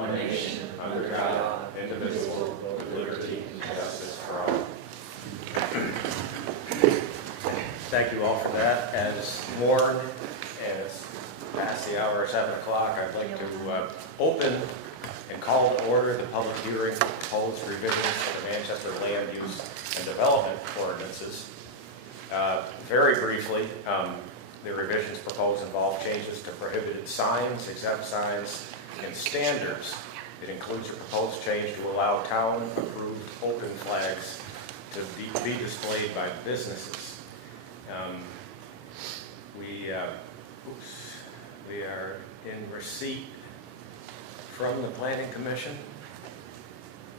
one nation, under God, indivisible, with liberty and justice for all. Thank you all for that. As warned, and it's past the hour of 7 o'clock, I'd like to open and call to order the public hearing for proposed revisions to the Manchester Land Use and Development Ordinances. Very briefly, the revisions proposed involve changes to prohibited signs, exempt signs, and standards. It includes a proposed change to allow town-approved open flags to be displayed by businesses. We are in receipt from the Planning Commission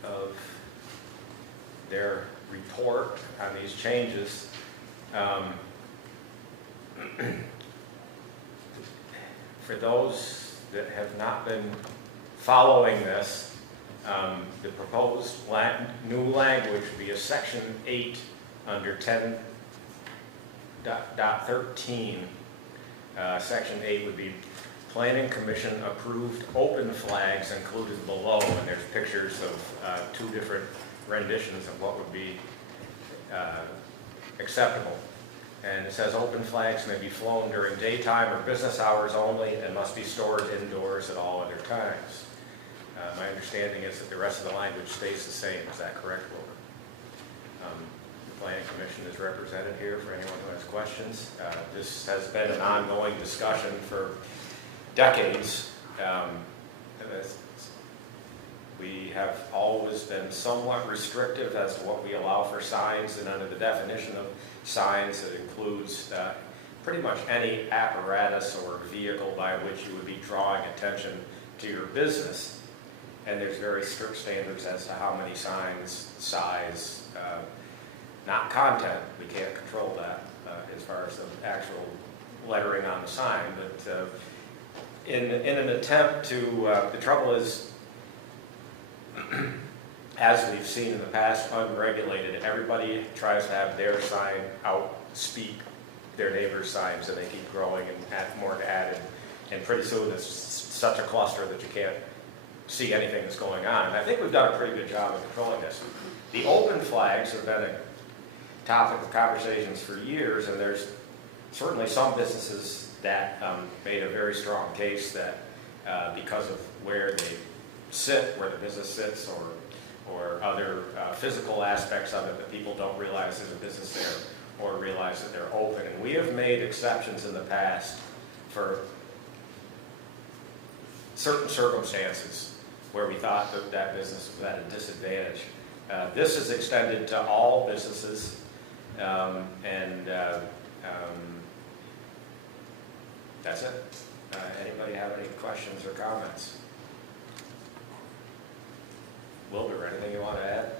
of their report on these changes. For those that have not been following this, the proposed new language would be a section 8 under 10.13. Section 8 would be Planning Commission approved open flags included below, and there's pictures of 2 different renditions of what would be acceptable. And it says open flags may be flown during daytime or business hours only and must be stored indoors at all other times. My understanding is that the rest of the language stays the same. Is that correct, Wilbur? The Planning Commission is represented here for anyone who has questions. This has been an ongoing discussion for decades. We have always been somewhat restrictive as to what we allow for signs, and under the definition of signs, it includes pretty much any apparatus or vehicle by which you would be drawing attention to your business. And there's very strict standards as to how many signs, size, not content. We can't control that as far as the actual lettering on the sign. But in an attempt to, the trouble is, as we've seen in the past, unregulated, everybody tries to have their sign outspeak their neighbor's signs, and they keep growing and add more to add in. And pretty soon it's such a cluster that you can't see anything that's going on. And I think we've done a pretty good job of controlling this. The open flags have been a topic of conversations for years, and there's certainly some businesses that made a very strong case that because of where they sit, where the business sits, or other physical aspects of it, that people don't realize there's a business there or realize that they're open. And we have made exceptions in the past for certain circumstances where we thought that that business was at a disadvantage. This is extended to all businesses, and that's it. Anybody have any questions or comments? Wilbur, anything you want to add?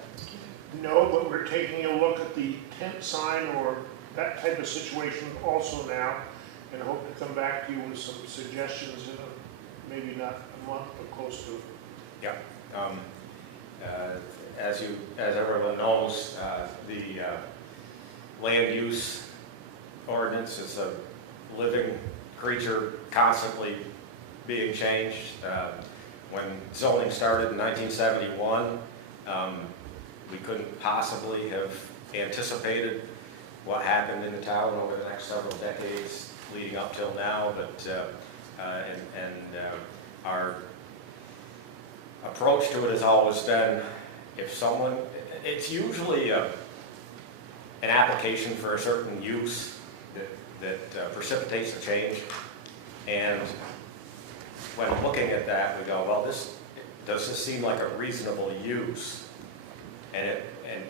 No, but we're taking a look at the tent sign or that type of situation also now, and hope to come back to you with some suggestions in maybe not a month, but close to it. Yeah. As everyone knows, the land use ordinance is a living creature constantly being changed. When zoning started in 1971, we couldn't possibly have anticipated what happened in the town over the next several decades leading up till now. But our approach to it has always been, if someone, it's usually an application for a certain use that precipitates the change. And when looking at that, we go, well, does this seem like a reasonable use? And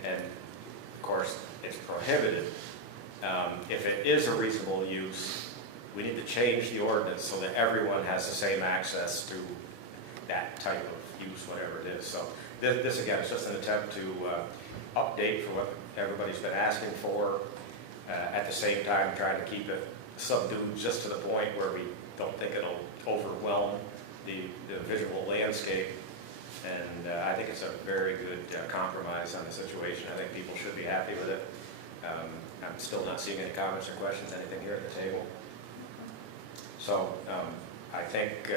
of course, it's prohibited. If it is a reasonable use, we need to change the ordinance so that everyone has the same access to that type of use, whatever it is. So this again is just an attempt to update for what everybody's been asking for. At the same time, trying to keep it subdued just to the point where we don't think it'll overwhelm the visual landscape. And I think it's a very good compromise on the situation. I think people should be happy with it. I'm still not seeing any comments or questions, anything here at the table. So I think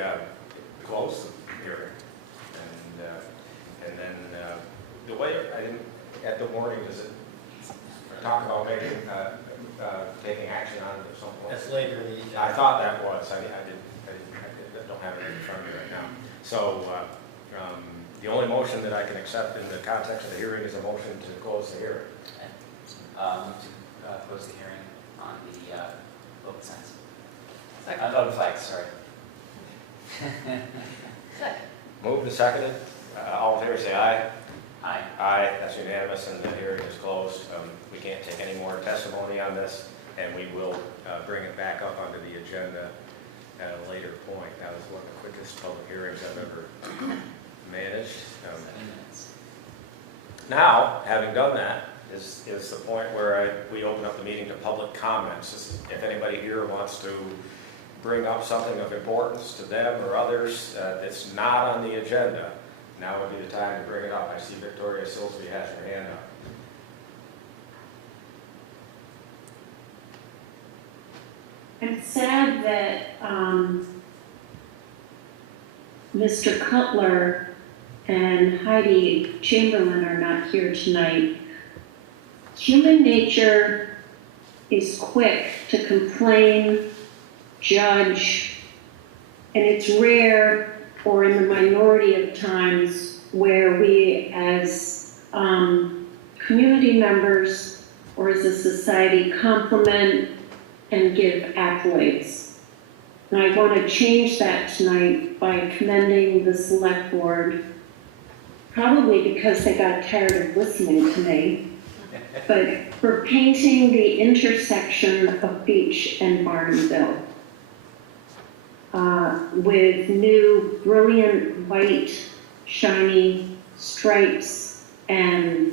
close the hearing. at the morning, does it talk about making, taking action on it at some point? That's later in the agenda. I thought that was, I don't have it in front of me right now. So, the only motion that I can accept in the context of the hearing is a motion to close the hearing. Move to close the hearing on the open signs. Second. Open flags, sorry. Second. Moved and seconded, all in favor say aye. Aye. Aye, that's unanimous, and the hearing is closed. We can't take any more testimony on this, and we will bring it back up onto the agenda at a later point. That was one of the quickest public hearings I've ever managed. 7 minutes. Now, having done that, is the point where we open up the meeting to public comments. If anybody here wants to bring up something of importance to them or others that's not on the agenda, now would be the time to bring it up. I see Victoria Silsby has her hand up. I'm sad that Mr. Cutler and Heidi Chamberlain are not here tonight. Human nature is quick to complain, judge, and it's rare or in the minority of times where we as community members or as a society compliment and give accolades. And I want to change that tonight by commending the select board, probably because they got tired of listening to me, but for painting the intersection of Beach and Barnville with new brilliant white shiny stripes and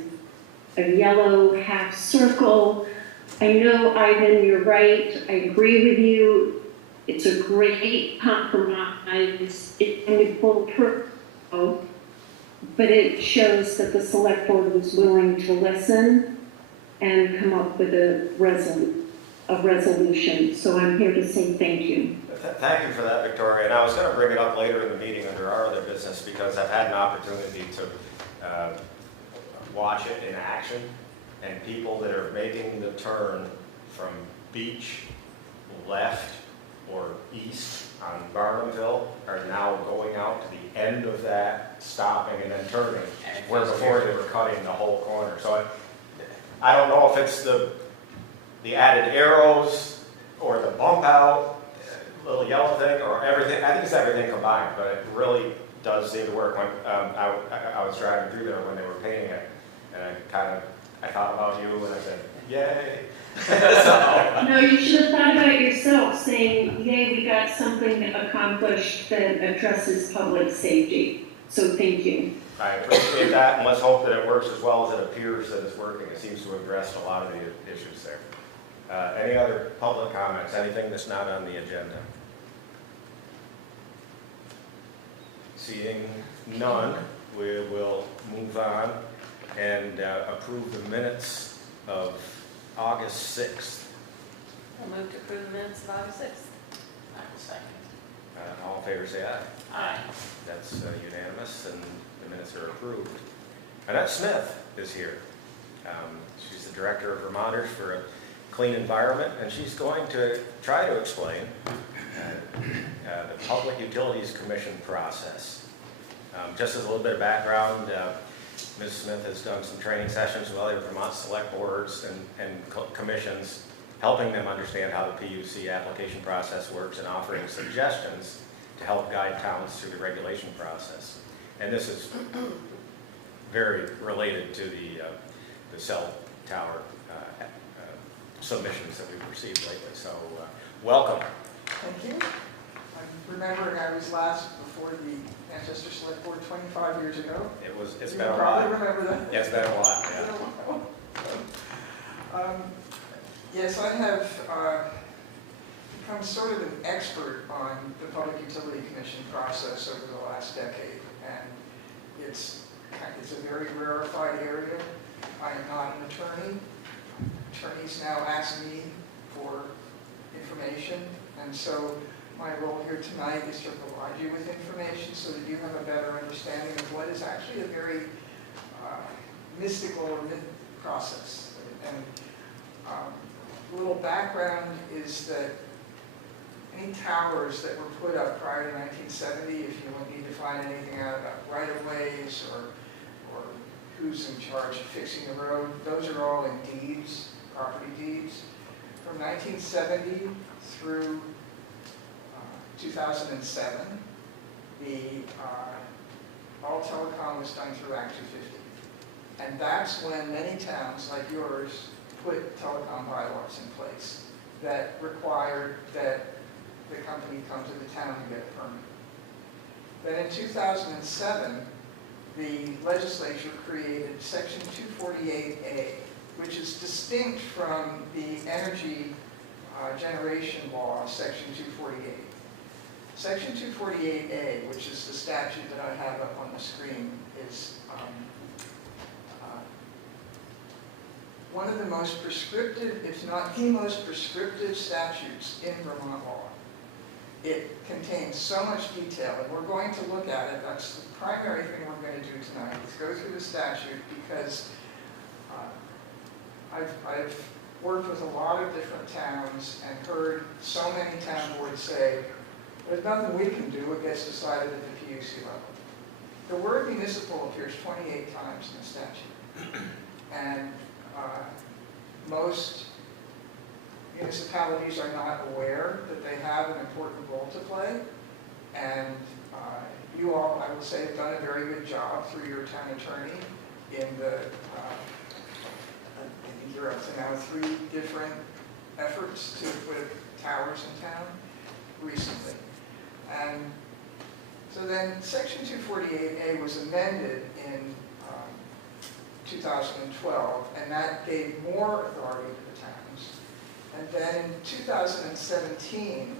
a yellow half circle. I know, Ivan, you're right. I agree with you. It's a great compromise. It's going to pull through, but it shows that the select board was willing to listen and come up with a resolution. So I'm here to say thank you. Thank you for that, Victoria. And I was going to bring it up later in the meeting under our other business because I've had an opportunity to watch it in action. And people that are making the turn from Beach left or east on Barnumville are now going out to the end of that, stopping and then turning, where before they were cutting the whole corner. So I don't know if it's the added arrows or the bump out, little yellow thing, or everything. I think it's everything combined, but it really does seem to work. When I was driving through there when they were painting it, and I thought about you and I said, yay. So, No, you should have thought about yourself, saying, yay, we got something accomplished that addresses public safety. So thank you. I appreciate that, and let's hope that it works as well as it appears that it's working. It seems to have addressed a lot of the issues there. Any other public comments? Anything that's not on the agenda? Seeing none, we will move on and approve the minutes of August 6th. I'll move to approve the minutes of August 6th. I will second. All in favor say aye. Aye. That's unanimous, and the minutes are approved. Annette Smith is here. She's the Director of Vermonters for a Clean Environment, and she's going to try to explain the Public Utilities Commission process. Just as a little bit of background, Ms. Smith has done some training sessions with other Vermont select boards and commissions, helping them understand how the PUC application process works and offering suggestions to help guide towns through the regulation process. And this is very related to the cell tower submissions that we've received lately. So welcome. Thank you. I'm remembering I was last before the Manchester Select Board 25 years ago. It's You been a probably while. remember that. Yeah, it's been a while, It's yeah. been a while. Yes, I have become sort of an expert on the Public Utility Commission process over the last decade, and it's a very rarefied area. I am not an attorney. Attorneys now ask me for information, and so my role here tonight is to provide you with information so that you have a better understanding of what is actually a very mystical or process. And a little background is that any towers that were put up prior to 1970, if you need to find anything out about right-of-ways or who's in charge of fixing the road, those are all in deeds, property deeds. From 1970 through 2007, all telecom was done through Act 250. And that's when many towns like yours put telecom bylaws in place that required that the company come to the town and get a permit. Then in 2007, the legislature created Section 248A, which is distinct from the energy generation law, Section 248. Section 248A, which is the statute that I have up on the screen, is one of the most prescriptive, if not the most prescriptive statutes in Vermont law. It contains so much detail, and we're going to look at it. That's the primary thing we're going to do tonight, is go through the statute, because I've worked with a lot of different towns and heard so many town boards say, there's nothing we can do, it gets decided at the PUC level. The word municipal appears 28 times in the statute. And most municipalities are not aware that they have an important role to play. And you all, I will say, have done a very good job through your town attorney in the, I think you're up to now 3 different efforts to put towers in town recently. And so then Section 248A was amended in 2012, and that gave more authority to the towns. And then in 2017,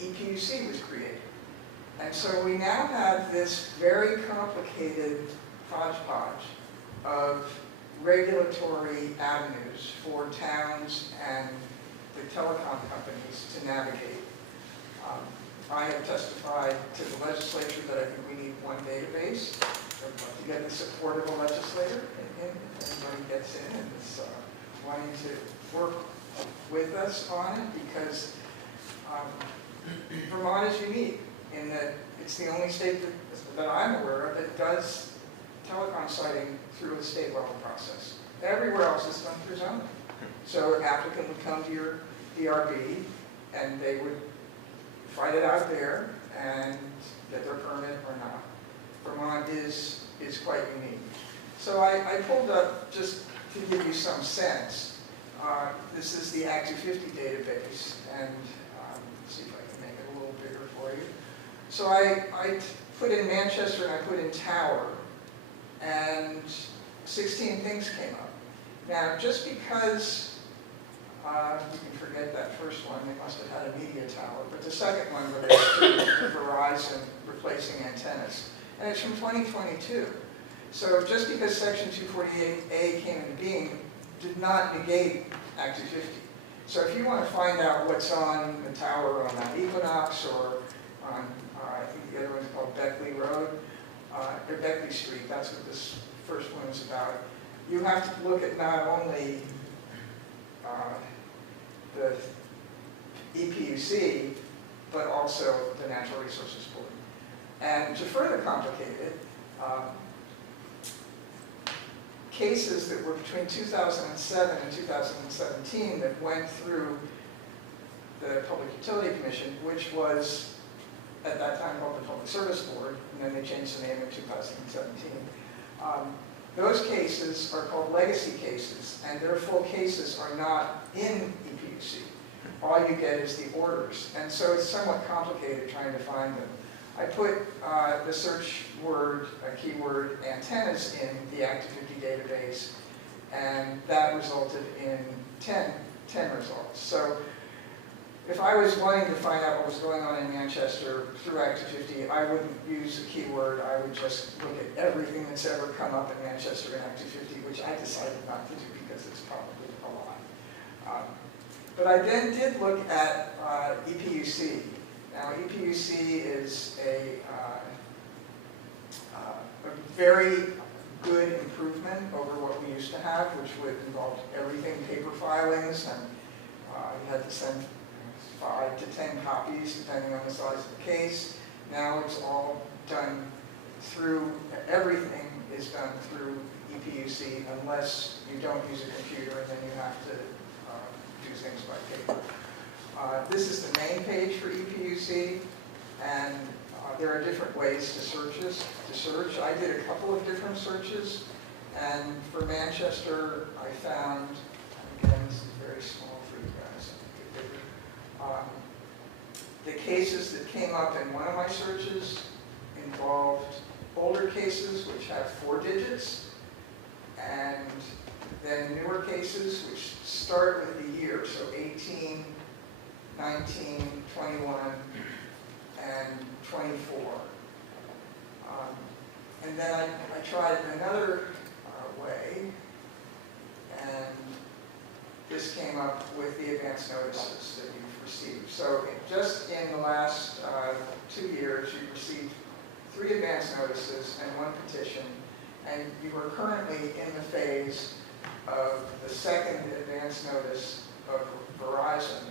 EPUC was created. And so we now have this very complicated hodgepodge of regulatory avenues for towns and the telecom companies to navigate. I have testified to the legislature that I think we need one database. I'd love to get the support of a legislator if anybody gets in and is wanting to work with us on it, because Vermont is unique in that it's the only state that I'm aware of that does telecom siting through a state level process. Everywhere else is done through zoning. So an applicant would come to your DRB and they would fight it out there and get their permit or not. Vermont is quite unique. So I pulled up, just to give you some sense, this is the Act 250 database, and let's see if I can make it a little bigger for you. So I put in Manchester and I put in Tower, and 16 things came up. Now, just because you can forget that first one, they must have had a media tower, but the second one relates to Verizon replacing antennas, and it's from 2022. So just because Section 248A came into being did not negate Act 250. So if you want to find out what's on the tower on Mount Equinox or on, I think the other one's called Beckley Road, or Beckley Street, that's what this first one is about, you have to look at not only the EPUC, but also the Natural Resources Board. And to further complicate it, cases that were between 2007 and 2017 that went through the Public Utility Commission, which was at that time called the Public Service Board, and then they changed the name in 2017. Those cases are called legacy cases, and their full cases are not in EPUC. All you get is the orders, and so it's somewhat complicated trying to find them. I put the search word, keyword antennas in the Act 250 database, and that resulted in 10 results. So if I was wanting to find out what was going on in Manchester through Act 250, I wouldn't use a keyword. I would just look at everything that's ever come up in Manchester in Act 250, which I decided not to do because it's probably a lot. But I then did look at EPUC. Now, EPUC is a very good improvement over what we used to have, which would involve everything paper filings, and you had to send 5 to 10 copies depending on the size of the case. Now it's all done through, everything is done through EPUC unless you don't use a computer, and then you have to do things by paper. This is the main page for EPUC, and there are different ways to search. I did a couple of different searches, and for Manchester, I found, again, this is very small for you guys, the cases that came up in one of my searches involved older cases, which have 4 digits, and then newer cases, which start with the year, so 18, 19, 21, and 24. And then I tried another way, and this came up with the advance notices that you've received. So just in the last 2 years, you've received 3 advance notices and 1 petition, and you are currently in the phase of the second advance notice of Verizon,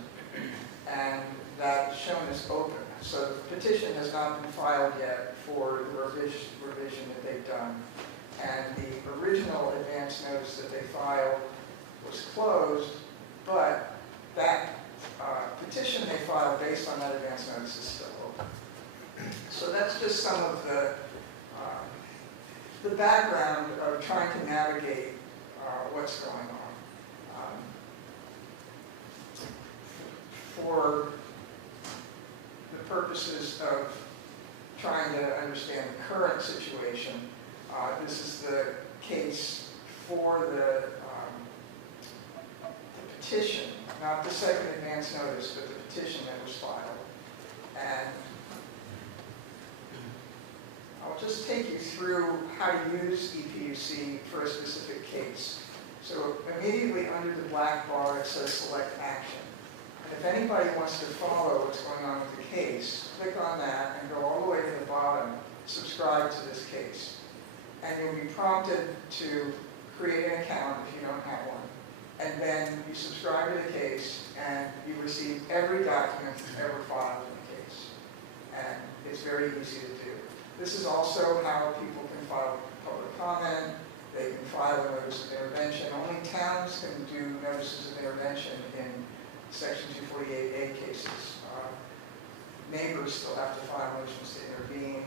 and that's shown as open. So the petition has not been filed yet for the revision that they've done, and the original advance notice that they filed was closed, but that petition they filed based on that advance notice is still open. So that's just some of the background of trying to navigate what's going on. For the purposes of trying to understand the current situation, this is the case for the petition, not the second advance notice, but the petition that was filed. And I'll just take you through how to use EPUC for a specific case. So immediately under the black bar, it says select action. And if anybody wants to follow what's going on with the case, click on that and go all the way to the bottom, subscribe to this case. And you'll be prompted to create an account if you don't have one. And then you subscribe to the case, and you receive every document that's ever filed in the case. And it's very easy to do. This is also how people can file public comment. They can file a notice of intervention. Only towns can do notices of intervention in Section 248A cases. Neighbors still have to file motions to intervene.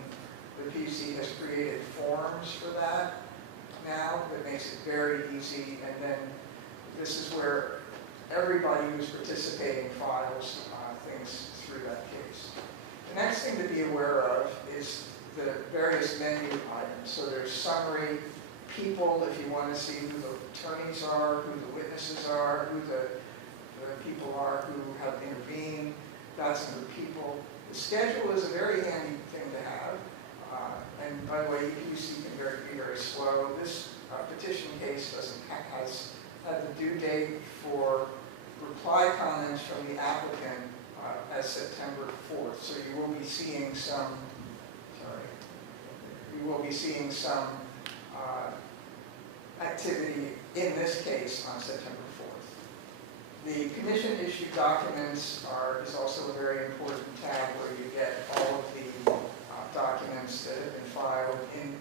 The PUC has created forms for that now that makes it very easy, and then this is where everybody who's participating files things through that case. The next thing to be aware of is the various menu items. So there's summary, people, if you want to see who the attorneys are, who the witnesses are, who the people are who have intervened. That's under people. The schedule is a very handy thing to have. And by the way, EPUC can be very slow. This petition case has the due date for reply comments from the applicant as September 4th. So you will be seeing some, activity in this case on September 4th. The commission issued documents is also a very important tab where you get all of the documents that have been filed in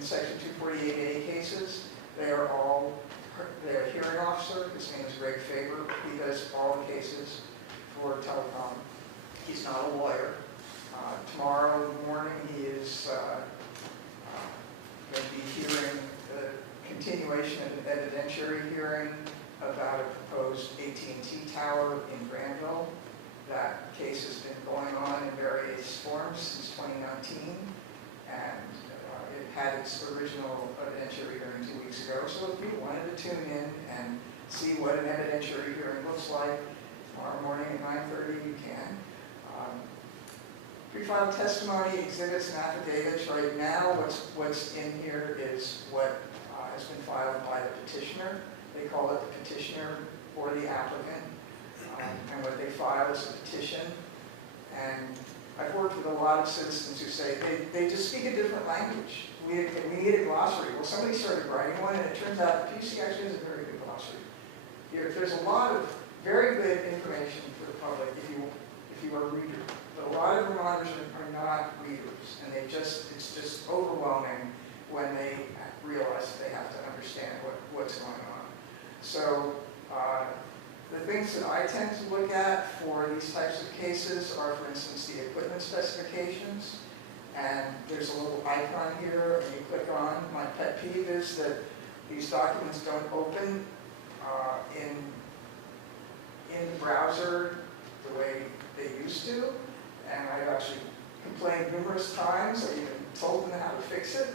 Section 248A cases. They are a hearing officer. His name is Greg Faber. He does all the cases for telecom. He's not a lawyer. Tomorrow morning he is going to be hearing the continuation of an evidentiary hearing about a proposed AT&T tower in Granville. That case has been going on in various forms since 2019, and it had its original evidentiary hearing 2 weeks ago. So if you wanted to tune in and see what an evidentiary hearing looks like tomorrow morning at 9:30, you can. Pre-filed testimony, exhibits, and affidavits. Right now, what's in here is what has been filed by the petitioner. They call it the petitioner or the applicant. And what they file is a petition. And I've worked with a lot of citizens who say they just speak a different language. We need a glossary. Well, somebody started writing one, and it turns out the PUC actually has a very good glossary. There's a lot of very good information for the public if you are a reader. But a lot of Vermonters are not readers, and it's just overwhelming when they realize that they have to understand what's going on. So the things that I tend to look at for these types of cases are, for instance, the equipment specifications. And there's a little icon here, and you click on. My pet peeve is that these documents don't open in the browser the way they used to. And I've actually complained numerous times. I even told them how to fix it.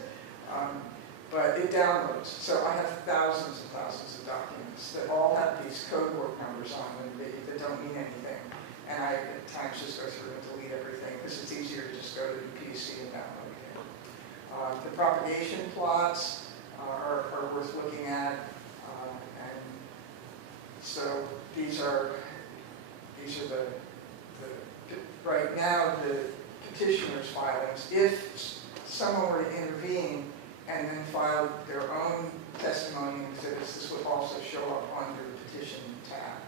But it downloads. So I have thousands and thousands of documents that all have these code word numbers on them that don't mean anything. And I, at times, just go through and delete everything because it's easier to just go to the PC and download it. The propagation plots are worth looking at. And so these are the right now, the petitioner's filings. If someone were to intervene and then file their own testimony and exhibits, this would also show up under the petition tab.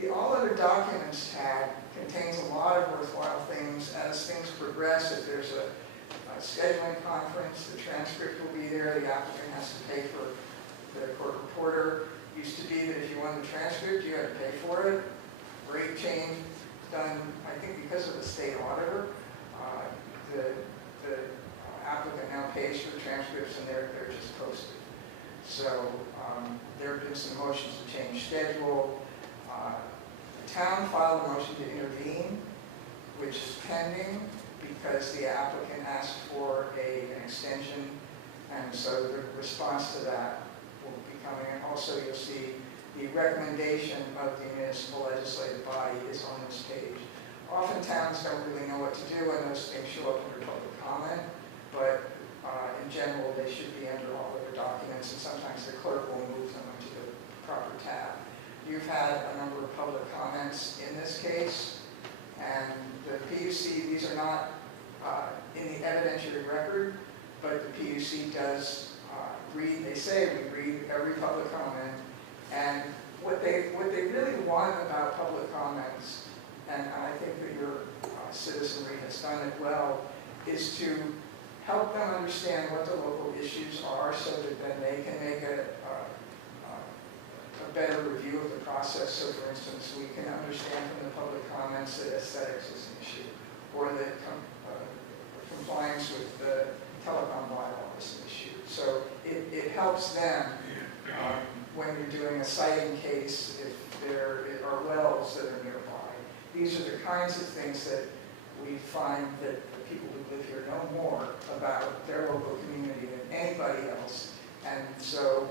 The All Other Documents tab contains a lot of worthwhile things as things progress. If there's a scheduling conference, the transcript will be there. The applicant has to pay for the court reporter. It used to be that if you wanted the transcript, you had to pay for it. Great change done, I think, because of the state auditor. The applicant now pays for the transcripts, and they're just posted. So there have been some motions to change schedule. The town filed a motion to intervene, which is pending because the applicant asked for an extension, and so the response to that will be coming. And also, you'll see the recommendation of the municipal legislative body is on this page. Often towns don't really know what to do when those things show up under public comment, but in general, they should be under all other documents, and sometimes the clerk will move them into the proper tab. You've had a number of public comments in this case, and the PUC, these are not in the evidentiary record, but the PUC does read, they say we read every public comment, and what they really want about public comments, and I think that your citizenry has done it well, is to help them understand what the local issues are so that then they can make a better review of the process. So for instance, we can understand from the public comments that aesthetics is an issue, or that compliance with the telecom bylaw is an issue. So it helps them when you're doing a siting case if there are wells that are nearby. These are the kinds of things that we find that the people who live here know more about their local community than anybody else. And so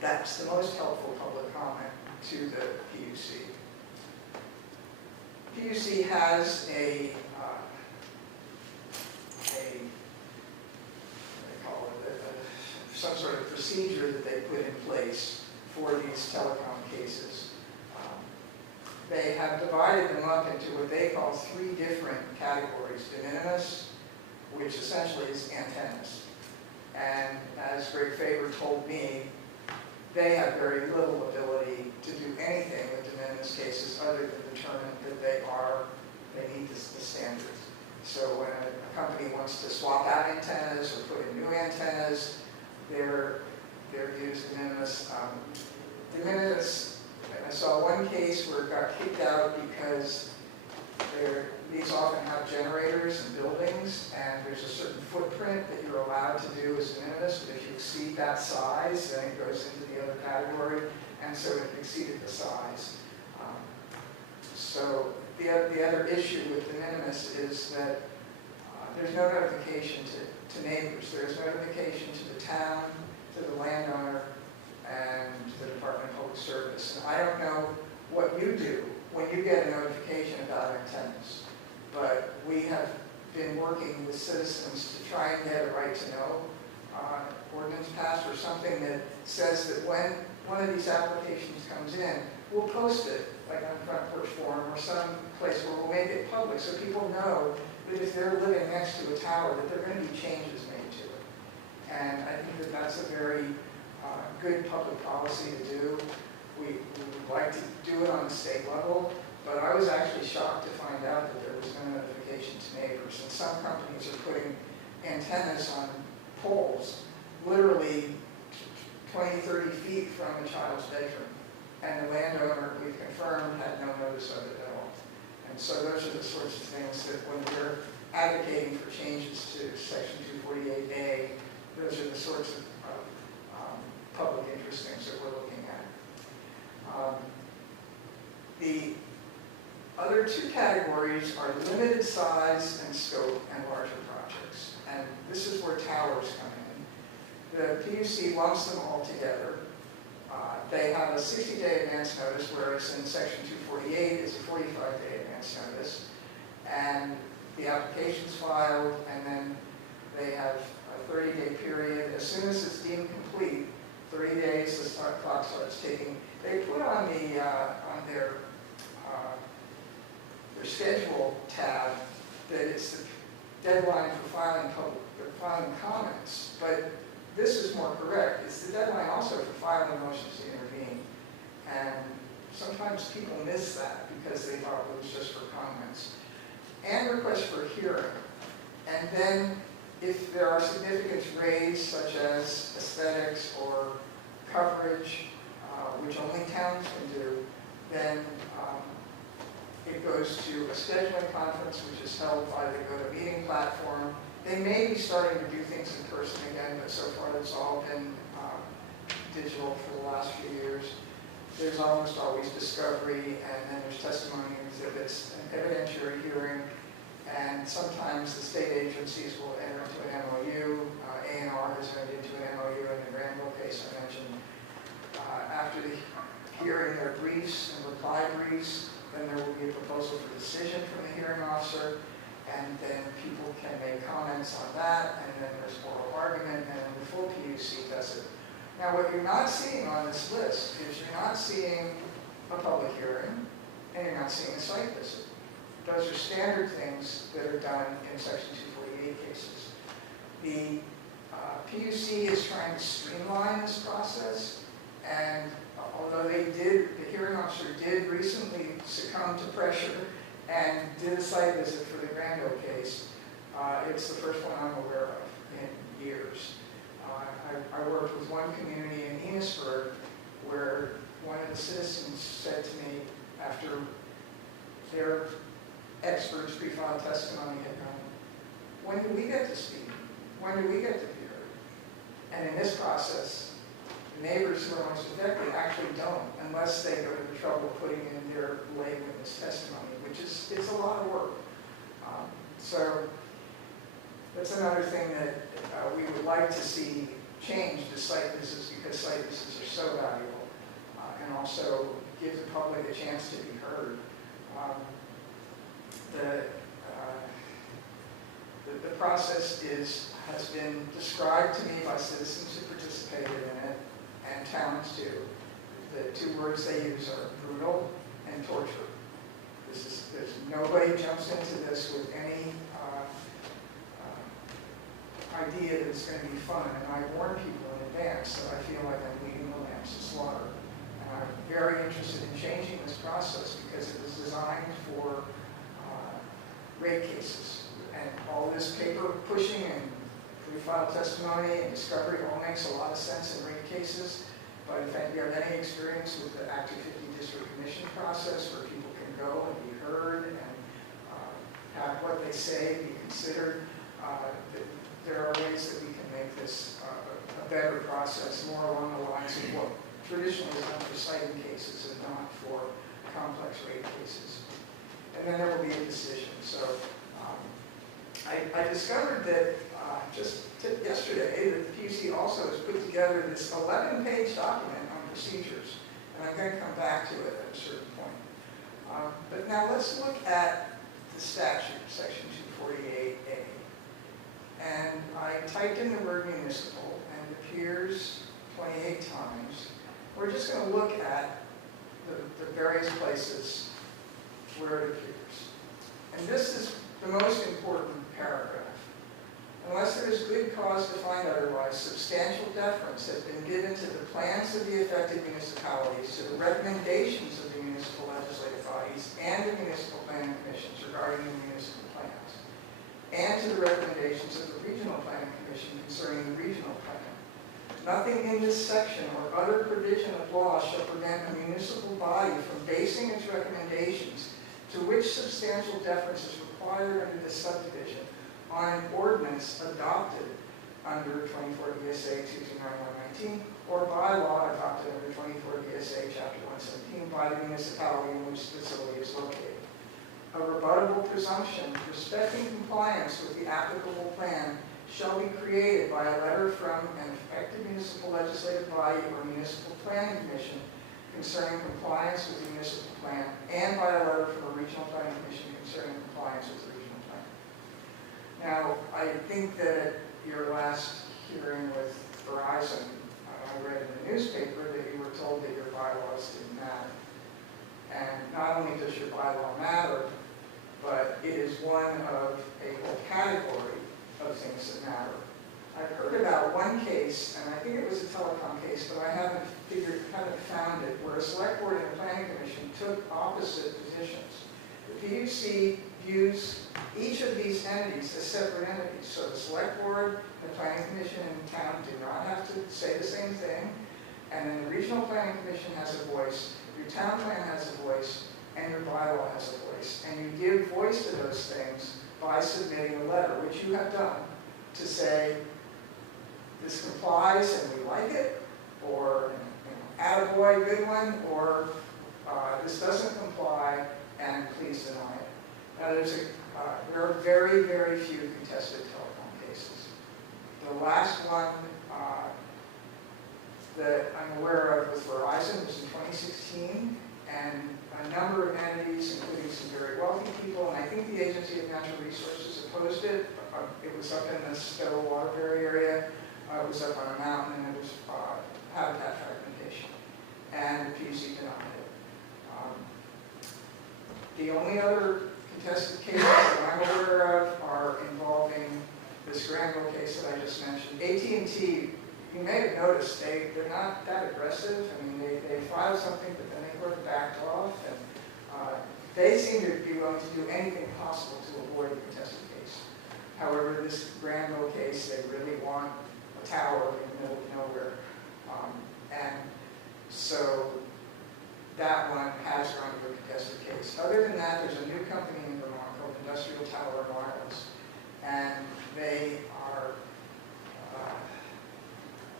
that's the most helpful public comment to the PUC. PUC has some sort of procedure that they put in place for these telecom cases. They have divided them up into what they call 3 different categories. De minimis, which essentially is antennas. And as Greg Faber told me, they have very little ability to do anything with de minimis cases other than determine that they meet the standards. So when a company wants to swap out antennas or put in new antennas, they're used de minimis. De minimis, I saw one case where it got kicked out because these often have generators and buildings, and there's a certain footprint that you're allowed to do as de minimis, but if you exceed that size, then it goes into the other category, and so it exceeded the size. So the other issue with de minimis is that there's no notification to neighbors. There's notification to the town, to the landowner, and to the Department of Public Service. And I don't know what you do when you get a notification about antennas, but we have been working with citizens to try and get a right to know ordinance passed, or something that says that when one of these applications comes in, we'll post it like on Front Porch Forum or some place where we'll make it public so people know that if they're living next to a tower, that there are going to be changes made to it. And I think that that's a very good public policy to do. We would like to do it on the state level, but I was actually shocked to find out that there was no notification to neighbors. And some companies are putting antennas on poles, literally 20, 30 feet from a child's bedroom. And the landowner, we've confirmed, had no notice of it at all. And so those are the sorts of things that when we're advocating for changes to Section 248A, those are the sorts of public interest things that we're looking at. The other two categories are limited size and scope and larger projects. And this is where towers come in. The PUC lumps them all together. They have a 60-day advance notice, whereas in Section 248 is a 45-day advance notice. And the application's filed, and then they have a 30-day period. As soon as it's deemed complete, 30 days, the clock starts ticking. They put on the on their schedule tab that it's the deadline for filing comments, but this is more correct. It's the deadline also for filing motions to intervene. And sometimes people miss that because they thought it was just for comments. And requests for a hearing. And then if there are significance raised, such as aesthetics or coverage, which only towns can do, then it goes to a scheduling conference, which is held by the GoToMeeting platform. They may be starting to do things in person again, but so far it's all been digital for the last few years. There's almost always discovery, and then there's testimony and exhibits, an evidentiary hearing, and sometimes the state agencies will enter into an MOU. ANR has entered into an MOU in the Granville case I mentioned. After the hearing, there are briefs and reply briefs. Then there will be a proposal for decision from the hearing officer, and then people can make comments on that, and then there's oral argument, and then the full PUC does it. Now, what you're not seeing on this list is you're not seeing a public hearing, and you're not seeing a site visit. Those are standard things that are done in Section 248 cases. The PUC is trying to streamline this process, and although the hearing officer did recently succumb to pressure and did a site visit for the Granville case, it's the first one I'm aware of in years. I worked with one community in Enosburg where one of the citizens said to me after their experts pre-filed testimony had gone, when do we get to speak? When do we get to be heard? And in this process, the neighbors who are most affected actually don't, unless they go to the trouble of putting in their lay witness testimony, which is it's a lot of work. So that's another thing that we would like to see change to site visits, because site visits are so valuable, and also give the public a chance to be heard. The process has been described to me by citizens who participated in it, and towns too. The two words they use are brutal and torture. There's nobody jumps into this with any idea that it's going to be fun, and I warn people in advance that I feel like I'm leading the lambs to slaughter. And I'm very interested in changing this process because it was designed for rape cases. And all this paper pushing and pre-file testimony and discovery all makes a lot of sense in rape cases. But if you have any experience with the Act 250 District Commission process where people can go and be heard and have what they say be considered, there are ways that we can make this a better process, more along the lines of what traditionally is done for citing cases and not for complex rape cases. And then there will be a decision. So I discovered that just yesterday that the PUC also has put together this 11-page document on procedures. And I'm going to come back to it at a certain point. But now let's look at the statute, Section 248A. And I typed in the word municipal, and it appears 28 times. We're just going to look at the various places where it appears. And this is the most important paragraph. Unless there is good cause to find otherwise, substantial deference has been given to the plans of the affected municipalities, to the recommendations of the municipal legislative bodies and the municipal planning commissions regarding the municipal plans, and to the recommendations of the regional planning commission concerning the regional plan. Nothing in this section or other provision of law shall prevent a municipal body from basing its recommendations, to which substantial deference is required under this subdivision, on an ordinance adopted under 24 VSA 229119 or by law adopted under 24 VSA Chapter 117 by the municipality in which the facility is located. A rebuttable presumption respecting compliance with the applicable plan shall be created by a letter from an effective municipal legislative body or municipal planning commission concerning compliance with the municipal plan, and by a letter from a regional planning commission concerning compliance with the regional plan. Now, I think that at your last hearing with Verizon, I read in the newspaper that you were told that your bylaws didn't matter. And not only does your bylaw matter, but it is one of a whole category of things that matter. I've heard about one case, and I think it was a telecom case, but I haven't found it, where a select board and a planning commission took opposite positions. The PUC views each of these entities as separate entities. So the select board, the planning commission, and town do not have to say the same thing. And then the regional planning commission has a voice, your town plan has a voice, and your bylaw has a voice. And you give voice to those things by submitting a letter, which you have done, to say, this complies and we like it, or attaboy, good one, or this doesn't comply and please deny it. Now there are very, very few contested telecom cases. The last one that I'm aware of with Verizon was in 2016, and a number of entities, including some very wealthy people, and I think the Agency of Natural Resources opposed it. It was up in this federal Waterbury area. It was up on a mountain, and it was habitat fragmentation. And the PUC denied it. The only other contested cases that I'm aware of are involving this Granville case that I just mentioned. AT&T, you may have noticed, they're not that aggressive. I mean, they filed something, but then they sort of backed off. And they seem to be willing to do anything possible to avoid a contested case. However, this Granville case, they really want a tower in the middle of nowhere. And so that one has gone to a contested case. Other than that, there's a new company in Vermont called Industrial Tower Wireless. And they are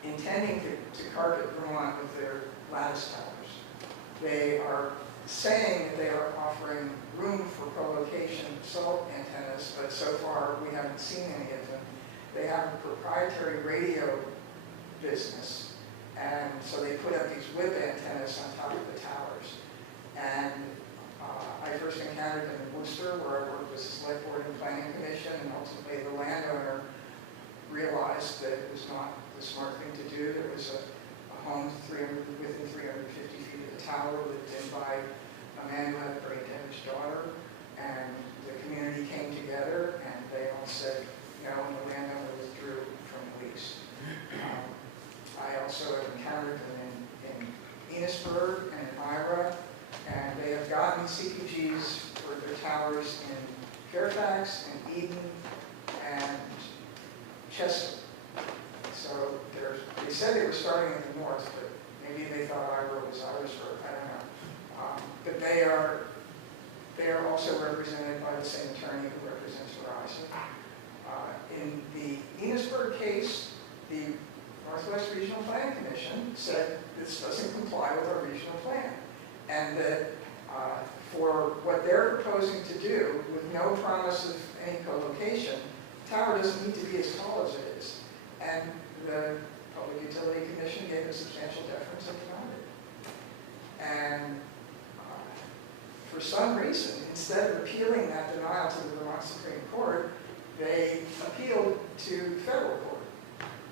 intending to carpet Vermont with their lattice towers. They are saying that they are offering room for co-location cell antennas, but so far we haven't seen any of them. They have a proprietary radio business, and so they put up these whip antennas on top of the towers. And I first encountered them in Worcester, where I worked with the Select Board and Planning Commission, and ultimately the landowner realized that it was not the smart thing to do. There was a home within 350 feet of the tower lived in by a man who had a brain damaged daughter, and the community came together and they all said no, and the landowner withdrew from the lease. I also have encountered them in Enosburg and in Ira, and they have gotten CPGs for their towers in Fairfax and Eden and Chester. So they said they were starting in the north, but maybe they thought Ira was Irisburg, I don't know. But they are also represented by the same attorney who represents Verizon. In the Enosburg case, the Northwest Regional Planning Commission said this doesn't comply with our regional plan, and that for what they're proposing to do, with no promise of any co-location, the tower doesn't need to be as tall as it is. And the Public Utility Commission gave a substantial deference and denied it. And for some reason, instead of appealing that denial to the Vermont Supreme Court, they appealed to federal court.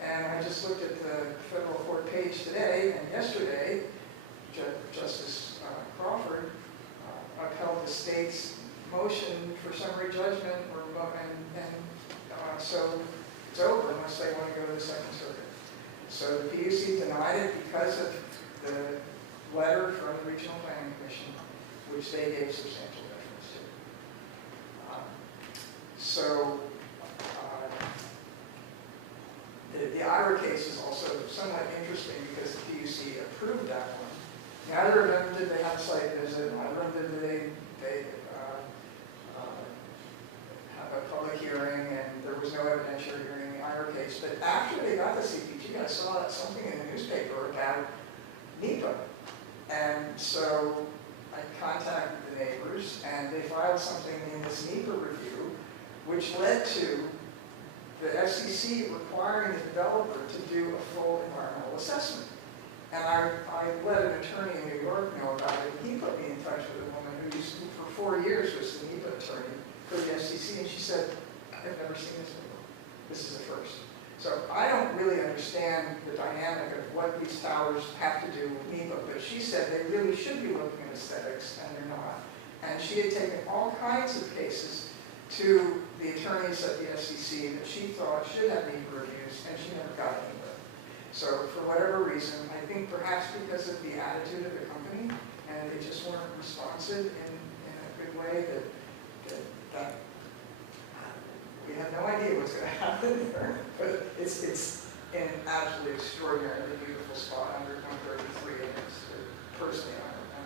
And I just looked at the federal court page today, and yesterday, Justice state's motion for summary judgment, so it's over unless they want to go to the Second Circuit. So the PUC denied it because of the letter from the Regional Planning Commission, which they gave substantial deference to. The Ira case is also somewhat interesting because the PUC approved that one. Neither of them did they have a site visit, neither of them did they have a public hearing, and there was no evidentiary hearing in the Ira case. But after they got the CPG, I saw something in the newspaper about NEPA. And so I contacted the neighbors, and they filed something in this NEPA review, which led to the FCC requiring the developer to do a full environmental assessment. And I let an attorney in New York know about it, and he put me in touch with a woman who for 4 years was the NEPA attorney for the FCC, and she said, I've never seen this before. This is the first. So I don't really understand the dynamic of what these towers have to do with NEPA, but she said they really should be looking at aesthetics, and they're not. And she had taken all kinds of cases to the attorneys at the FCC that she thought should have NEPA reviews, and she never got anywhere. So for whatever reason, I think perhaps because of the attitude of the company, and they just weren't responsive in a good way, that we have no idea what's going to happen there. But it's in an absolutely extraordinarily beautiful spot under 133, and it's personally, I'm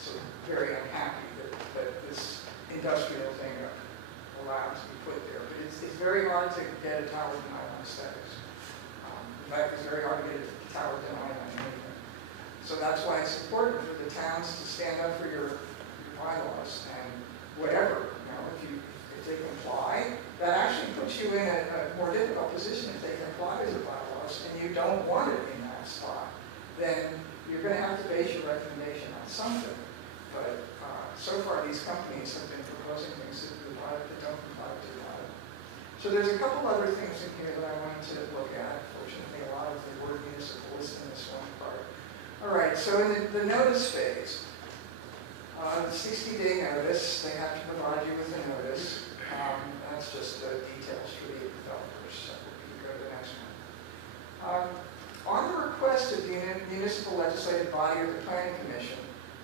so very unhappy that this industrial thing allowed to be put there. But it's very hard to get a tower denied on aesthetics. In fact, it's very hard to get a tower denied on anything. So that's why it's important for the towns to stand up for your bylaws and whatever. If they comply, that actually puts you in a more difficult position. If they comply with your bylaws and you don't want it in that spot, then you're going to have to base your recommendation on something. But so far, these companies have been proposing things that don't comply with the bylaw. So there's a couple other things in here that I wanted to look at. Fortunately, a lot of the word municipal is in this one part. All right, so in the notice phase, the 60-day notice, they have to provide you with a notice. That's just the details for the developers. So we can go to the next one. On the request of the municipal legislative body or the planning commission,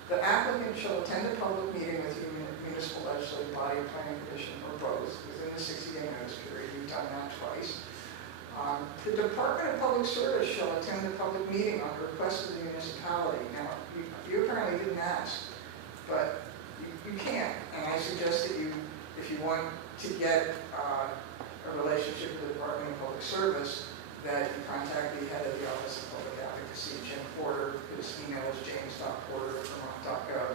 the applicant shall attend a public meeting with the municipal legislative body or planning commission, or both, within the 60-day notice period. You've done that twice. The Department of Public Service shall attend a public meeting on the request of the municipality. Now, you apparently didn't ask, but you can. And I suggest that you, if you want to get a relationship with the Department of Public Service, that you contact the head of the Office of Public Advocacy, Jim Porter. His email is james.porter@vermont.gov.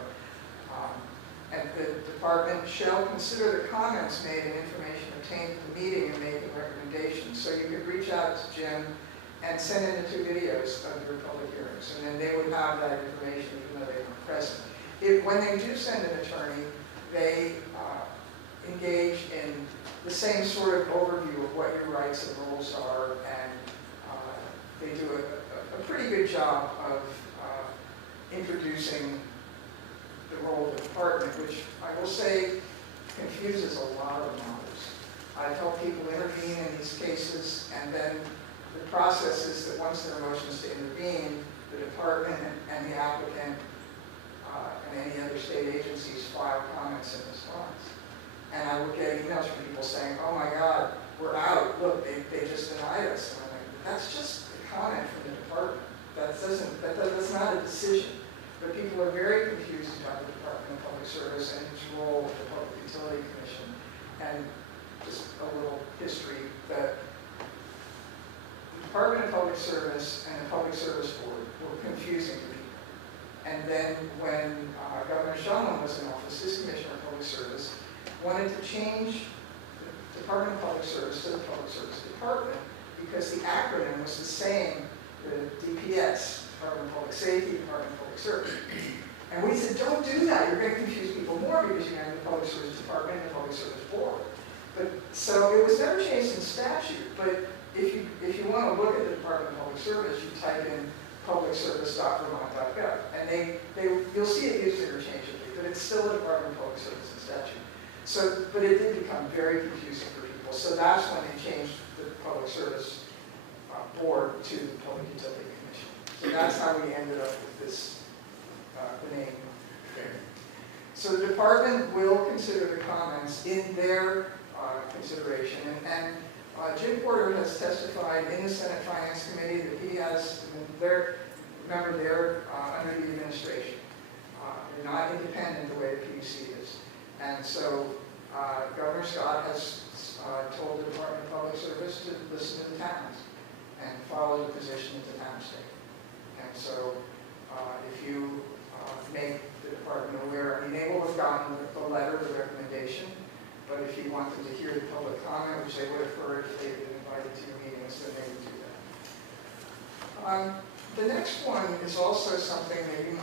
And the department shall consider the comments made and information obtained at the meeting and make a recommendation. So you could reach out to Jim and send in the 2 videos of your public hearings, and then they would have that information even though they weren't present. When they do send an attorney, they engage in the same sort of overview of what your rights and roles are, and they do a pretty good job of introducing the role of the department, which I will say confuses a lot of matters. I've helped people intervene in these cases, and then the process is that once there are motions to intervene, the department and the applicant and any other state agencies file comments in response. And I will get emails from people saying, oh my God, we're out, look, they just denied us. And I'm like, that's just a comment from the department. That's not a decision. But people are very confused about the Department of Public Service and its role with the Public Utility Commission. And just a little history, that the Department of Public Service and the Public Service Board were confusing to people. And then when Governor Shumlin was in office, his Commissioner of Public Service wanted to change the Department of Public Service to the Public Service Department because the acronym was the same, the DPS, Department of Public Safety, Department of Public Service. And we said, don't do that. You're going to confuse people more because you have the Public Service Department and the Public Service Board. But so it was never changed in statute. But if you want to look at the Department of Public Service, you type in publicservice.vermont.gov, and you'll see it used interchangeably. but it's still a Department of Public Services statute. So, but it did become very confusing for people. So that's when they changed the Public Service Board to the Public Utility Commission. So that's how we ended up with this, the name there. So the department will consider the comments in their consideration. And Jim Porter has testified in the Senate Finance Committee that he has, remember they're under the administration. They're not independent the way the PUC is. And so Governor Scott has told the Department of Public Service to listen to the towns and follow the position of the town state. And so if you make the department aware, I mean, they will have gotten the letter, the recommendation, but if you want them to hear the public comment, which they would have heard if they had been invited to your meetings, then they would do that. The next one is also something that you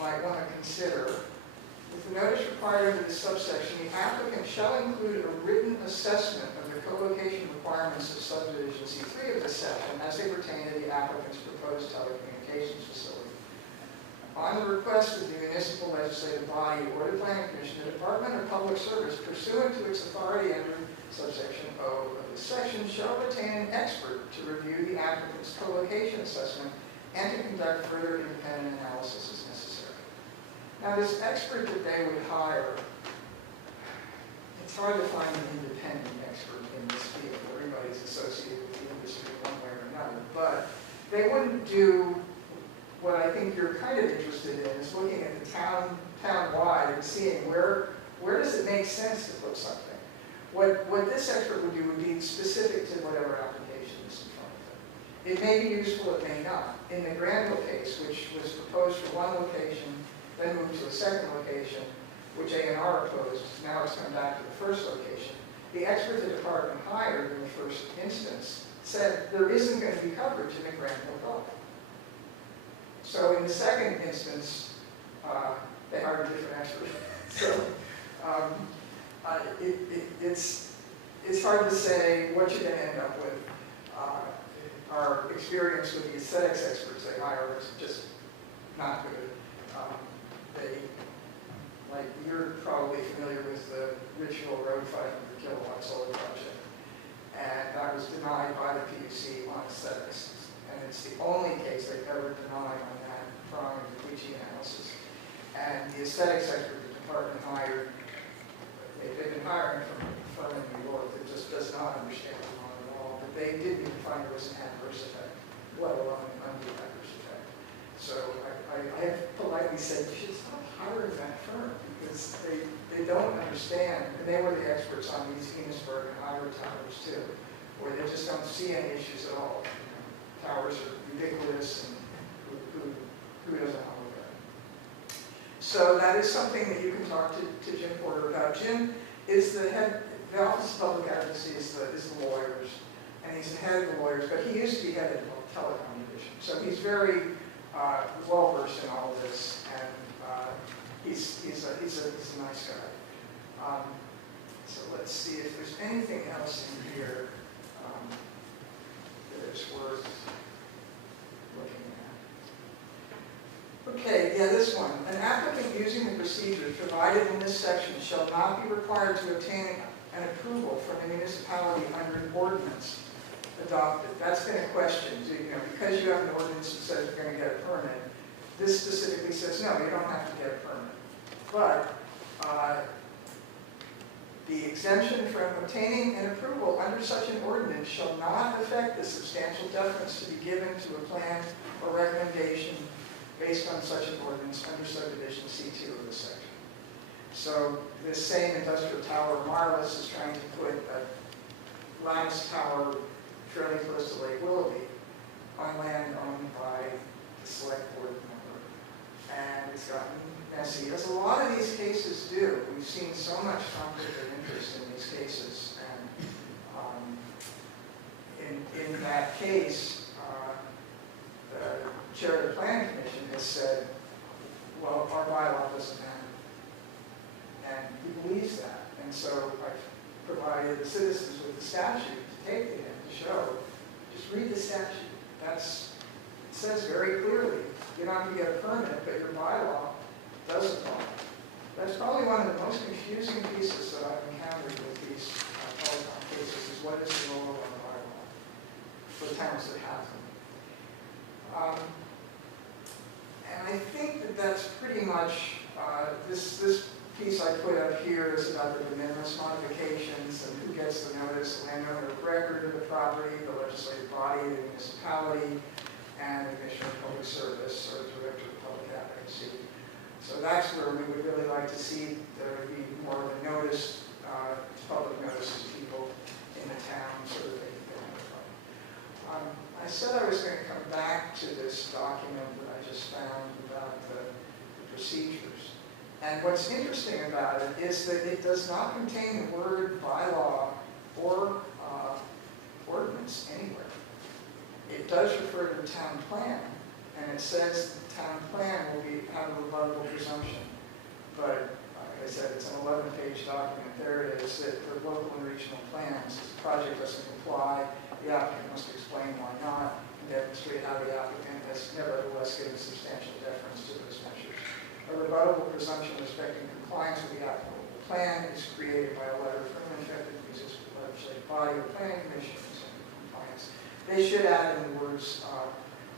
might want to consider. With the notice required under this subsection, the applicant shall include a written assessment of the co-location requirements of subdivision C3 of this section as they pertain to the applicant's proposed telecommunications facility. On the request of the municipal legislative body or the planning commission, the Department of Public Service, pursuant to its authority under subsection O of this section, shall retain an expert to review the applicant's co-location assessment and to conduct further independent analysis as necessary. Now, this expert that they would hire, it's hard to find an independent expert in this field. Everybody's associated with the industry one way or another, but they wouldn't do what I think you're kind of interested in, is looking at the town-wide and seeing where does it make sense to put something. What this expert would do would be specific to whatever application is in front of them. It may be useful, it may not. In the Granville case, which was proposed for one location, then moved to a second location, which A&R opposed, now it's come back to the first location. The expert the department hired in the first instance said there isn't going to be coverage in the Granville Gulf. So in the second instance, they hired a different expert. So it's hard to say what you're going to end up with. Our experience with the aesthetics experts they hire is just not good. Like you're probably familiar with the Ridgeville Road 500 kilowatt solar project. And that was denied by the PUC on aesthetics. And it's the only case they've ever denied on that from the Pucci analysis. And the aesthetics expert the department hired, they've been hiring from a firm in New York that just does not understand the law at all. But they didn't even find there was an adverse effect, let alone an undue adverse effect. So I have politely said, you should stop hiring that firm because they don't understand. And they were the experts on these Enosburg and Iowa towers too, where they just don't see any issues at all. Towers are ubiquitous and who doesn't know that? So that is something that you can talk to Jim Porter about. Jim is the head, the Office of Public Advocacy is the lawyers, and he's the head of the lawyers, but he used to be head of the telecom division. So he's very well versed in all of this, and he's a nice guy. So let's see if there's anything else in here that is worth looking at. Okay, yeah, this one. An applicant using the procedures provided in this section shall not be required to obtain an approval from the municipality under an ordinance adopted. That's been a question. You know, because you have an ordinance that says you're going to get a permit, this specifically says, no, you don't have to get a permit. But the exemption from obtaining an approval under such an ordinance shall not affect the substantial deference to be given to a plan or recommendation based on such an ordinance under subdivision C2 of the section. So this same industrial tower, Marlis, is trying to put a lattice tower fairly close to Lake Willoughby on land owned by the select board member. And it's gotten messy, as a lot of these cases do. We've seen so much conflict of interest in these cases. And in that case, the chair of the planning commission has said, well, our bylaw doesn't matter. And he believes that. And so I've provided the citizens with the statute to take to him to show, just read the statute. It's says very clearly, you don't have to get a permit, but your bylaw does apply. That's probably one of the most confusing pieces that I've encountered with these telecom cases, is what is the role of our bylaw for towns that have them. And I think that that's pretty much, this piece I put up here is about the de minimis modifications and who gets the notice, the landowner of record of the property, the legislative body, the municipality, and the Commissioner of Public Service or the Director of Public Advocacy. So that's where we would really like to see there would be more of a notice, public notice to people in the town so that they can get notified. I said I was going to come back to this document that I just found about the procedures. And what's interesting about it is that it does not contain the word bylaw or ordinance anywhere. It does refer to the town plan, and it says the town plan will have a rebuttable presumption. But like I said, it's an 11-page document. There it is, that for local and regional plans, if the project doesn't comply, the applicant must explain why not, and demonstrate how the applicant has nevertheless given substantial deference to those measures. A rebuttable presumption respecting compliance with the applicable plan is created by a letter from an effective municipal legislative body or planning commission concerning compliance. They should add in the words,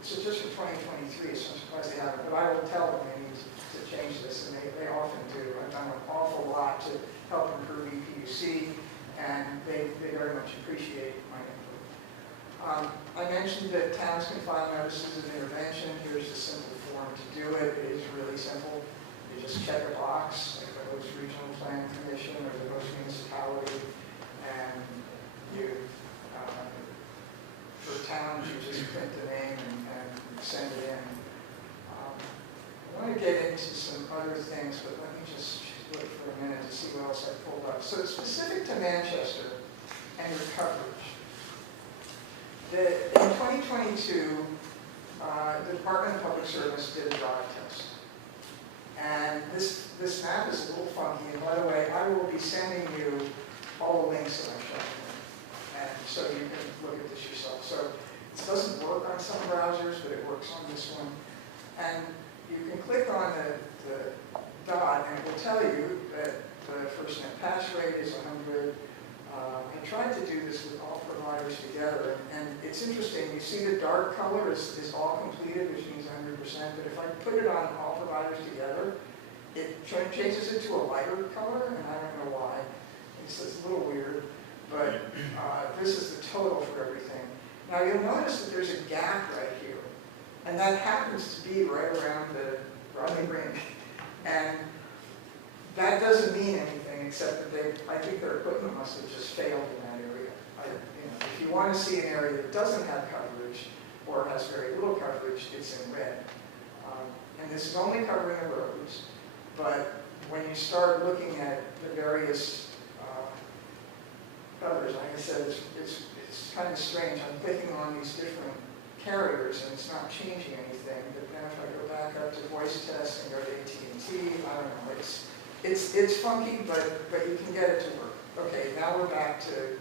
this is just for 2023, so I'm surprised they haven't, but I will tell them they need to change this, and they often do. I've done an awful lot to help improve EPUC, and they very much appreciate my input. I mentioned that towns can file notices of intervention. Here's a simple form to do it. It is really simple. You just check a box, like the host regional planning commission or the host municipality, and you, for towns, you just print the name and send it in. I want to get into some other things, but let me just look for a minute to see what else I pulled up. So it's specific to Manchester and your coverage. In 2022, the Department of Public Service did a drive test. And this map is a little funky, and by the way, I will be sending you all the links that I'm showing you, and so you can look at this yourself. So it doesn't work on some browsers, but it works on this one. And you can click on the dot, and it will tell you that the first net pass rate is 100. I tried to do this with all providers together, and it's interesting. You see the dark color is all completed, which means 100%, but if I put it on all providers together, it changes it to a lighter color, and I don't know why. It's a little weird, but this is the total for everything. Now you'll notice that there's a gap right here, and that happens to be right around the Rodney Ring. And that doesn't mean anything except that I think their equipment must have just failed in that area. If you want to see an area that doesn't have coverage or has very little coverage, it's in red. And this is only covering the roads, but when you start looking at the various coverage, like I said, it's kind of strange. I'm clicking on these different carriers and it's not changing anything. But then if I go back up to voice test and go to AT&T, I don't know. It's funky, but you can get it to work. Okay, now we're back to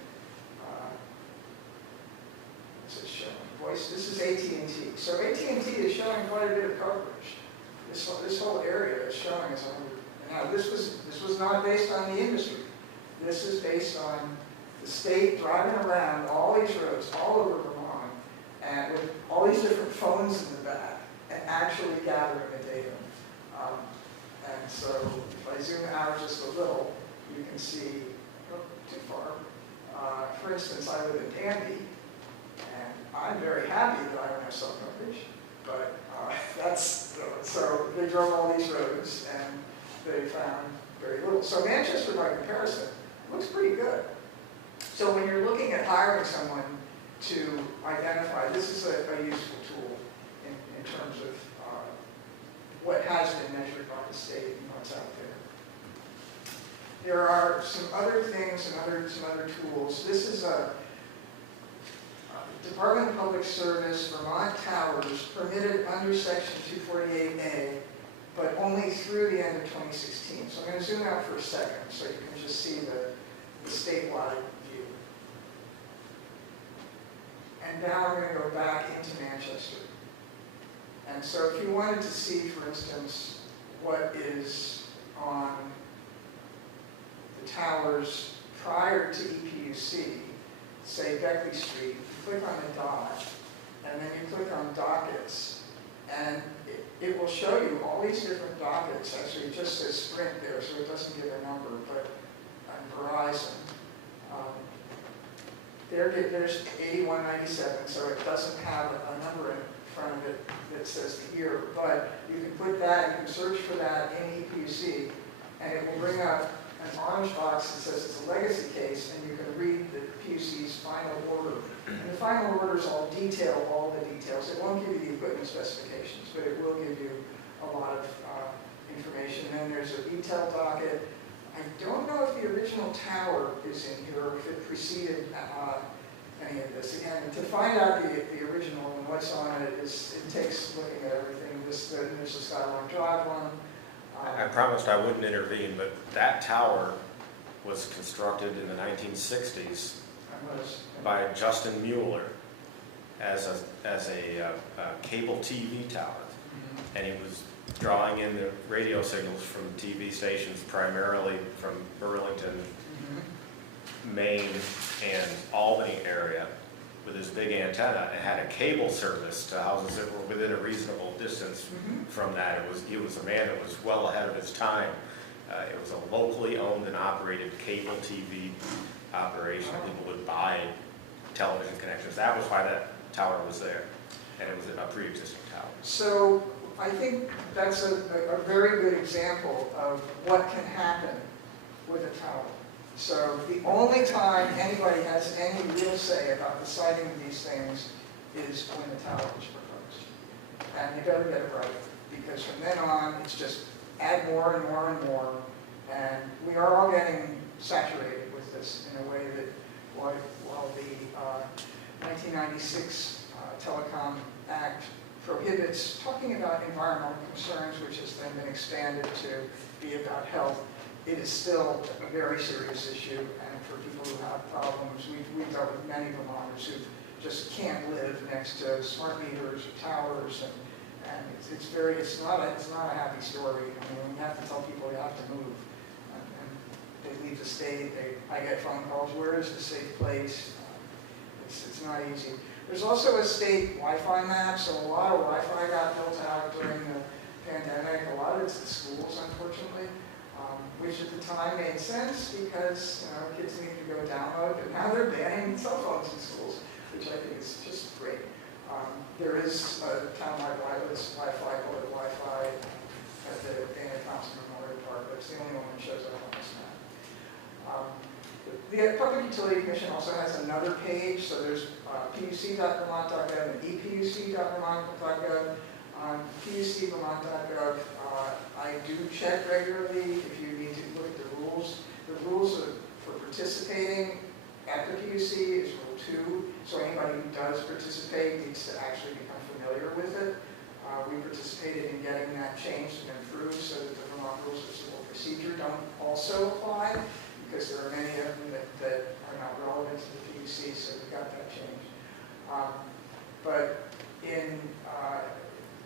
what's it showing? Voice. This is AT&T. So AT&T is showing quite a bit of coverage. This whole area is showing as 100. Now this was not based on the industry. This is based on the state driving around all these roads all over Vermont, and with all these different phones in the back, and actually gathering the data. And so if I zoom out just a little, you can see, oh, too far. For instance, I live in Danby, and I'm very happy that I don't have cell coverage, but so they drove all these roads, and they found very little. So Manchester, by comparison, looks pretty good. So when you're looking at hiring someone to identify, this is a useful tool in terms of what has been measured by the state and what's out there. There are some other things and some other tools. This is a Department of Public Service, Vermont Towers, permitted under Section 248A, but only through the end of 2016. So I'm going to zoom out for a second so you can just see the statewide view. And now I'm going to go back into Manchester. And so if you wanted to see, for instance, what is on the towers prior to EPUC, say Beckley Street, you click on the dot, and then you click on dockets, and it will show you all these different dockets. Actually, it just says Sprint there, so it doesn't give a number, but on Verizon, there's 8197, so it doesn't have a number in front of it that says the year, but you can put that, you can search for that in EPUC, and it will bring up an orange box that says it's a legacy case, and you can read the PUC's final order. And the final orders all detail all the details. It won't give you the equipment specifications, but it will give you a lot of information. And then there's a detail docket. I don't know if the original tower is in here, or if it preceded any of this. Again, to find out the original and what's on it, it takes looking at everything. There's the Skyline Drive one. I promised I wouldn't intervene, but that tower was constructed in the 1960s by Justin Mueller as a cable TV tower. And he was drawing in the radio signals from TV stations, primarily from Burlington, Maine, and Albany area, with his big antenna. It had a cable service to houses that were within a reasonable distance from that. He was a man that was well ahead of his time. It was a locally owned and operated cable TV operation. People would buy television connections. That was why that tower was there, and it was a pre-existing tower. So I think that's a very good example of what can happen with a tower. So the only time anybody has any real say about the siting of these things is when the tower is proposed. And you better get it right, because from then on, it's just add more and more and more. And we are all getting saturated with this in a way that while the 1996 Telecom Act prohibits talking about environmental concerns, which has then been expanded to be about health, it is still a very serious issue, and for people who have problems, we've dealt with many Vermonters who just can't live next to smart meters or towers, and it's not a happy story. I mean, you have to tell people you have to move, and they leave the state. I get phone calls, where is the safe place? It's not easy. There's also a state Wi-Fi map, so a lot of Wi-Fi got built out during the pandemic. A lot of it's at schools, unfortunately. Which at the time made sense because kids needed to go download, but now they're banning cell phones in schools, which I think is just great. There is a townwide wireless Wi-Fi, public Wi-Fi at the Dana Thompson Memorial Park, but it's the only one that shows up on this map. The Public Utility Commission also has another page, so there's puc.vermont.gov and epuc.vermont.gov. On pucvermont.gov, I do check regularly if you need to look at the rules. The rules for participating at the PUC is Rule 2, so anybody who does participate needs to actually become familiar with it. We participated in getting that changed and improved so that the Vermont Rules of Civil Procedure don't also apply, because there are many of them that are not relevant to the PUC, so we got that changed. But in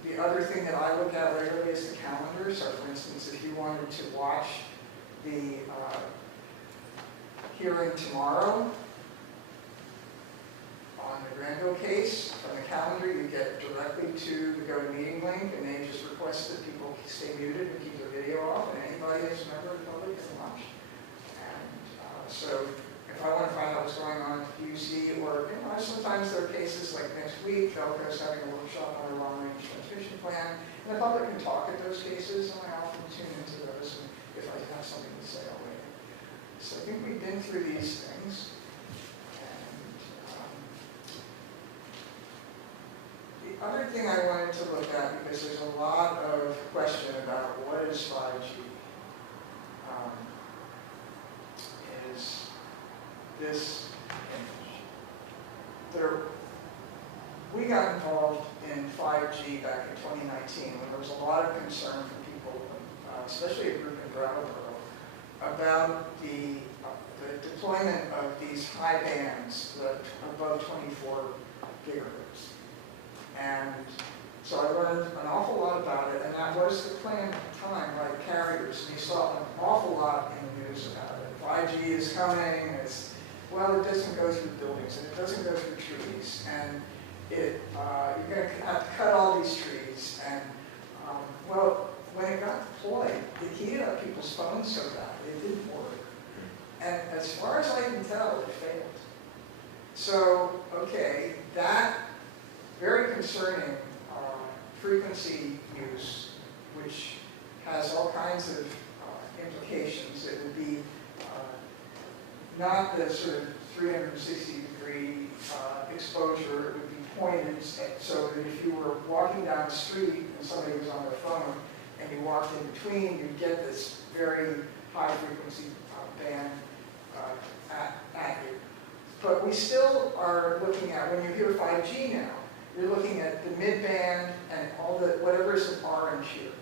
the other thing that I look at regularly is the calendar. So for instance, if you wanted to watch the hearing tomorrow on the Granville case, from the calendar you get directly to the GoToMeeting link, and they just request that people stay muted and keep their video off, and anybody who's a member of the public can watch. And so if I want to find out what's going on at the PUC, or sometimes there are cases like next week, Velco's having a workshop on a long-range transmission plan, and the public can talk at those cases, and I often tune into those and if I have something to say already. So I think we've been through these things. And the other thing I wanted to look at, because there's a lot of question about what is 5G, is this image. We got involved in 5G back in 2019 when there was a lot of concern from people, especially a group in Brattleboro, about the deployment of these high bands that are above 24 gigahertz. And So I learned an awful lot about it, and that was the plan at the time by carriers. And you saw an awful lot in the news about it. 5G is coming, and well, it doesn't go through buildings, and it doesn't go through trees, and you're going to have to cut all these trees. And well, when it got deployed, it heated up people's phones so badly, it didn't work. And as far as I can tell, it failed. So, okay, that very concerning frequency use, which has all kinds of implications. It would be not the sort of 360-degree exposure. It would be pointed, so that if you were walking down the street and somebody was on their phone and you walked in between, you'd get this very high frequency band at you. But we still are looking at, when you hear 5G now, you're looking at the mid-band and all the, whatever is in orange here.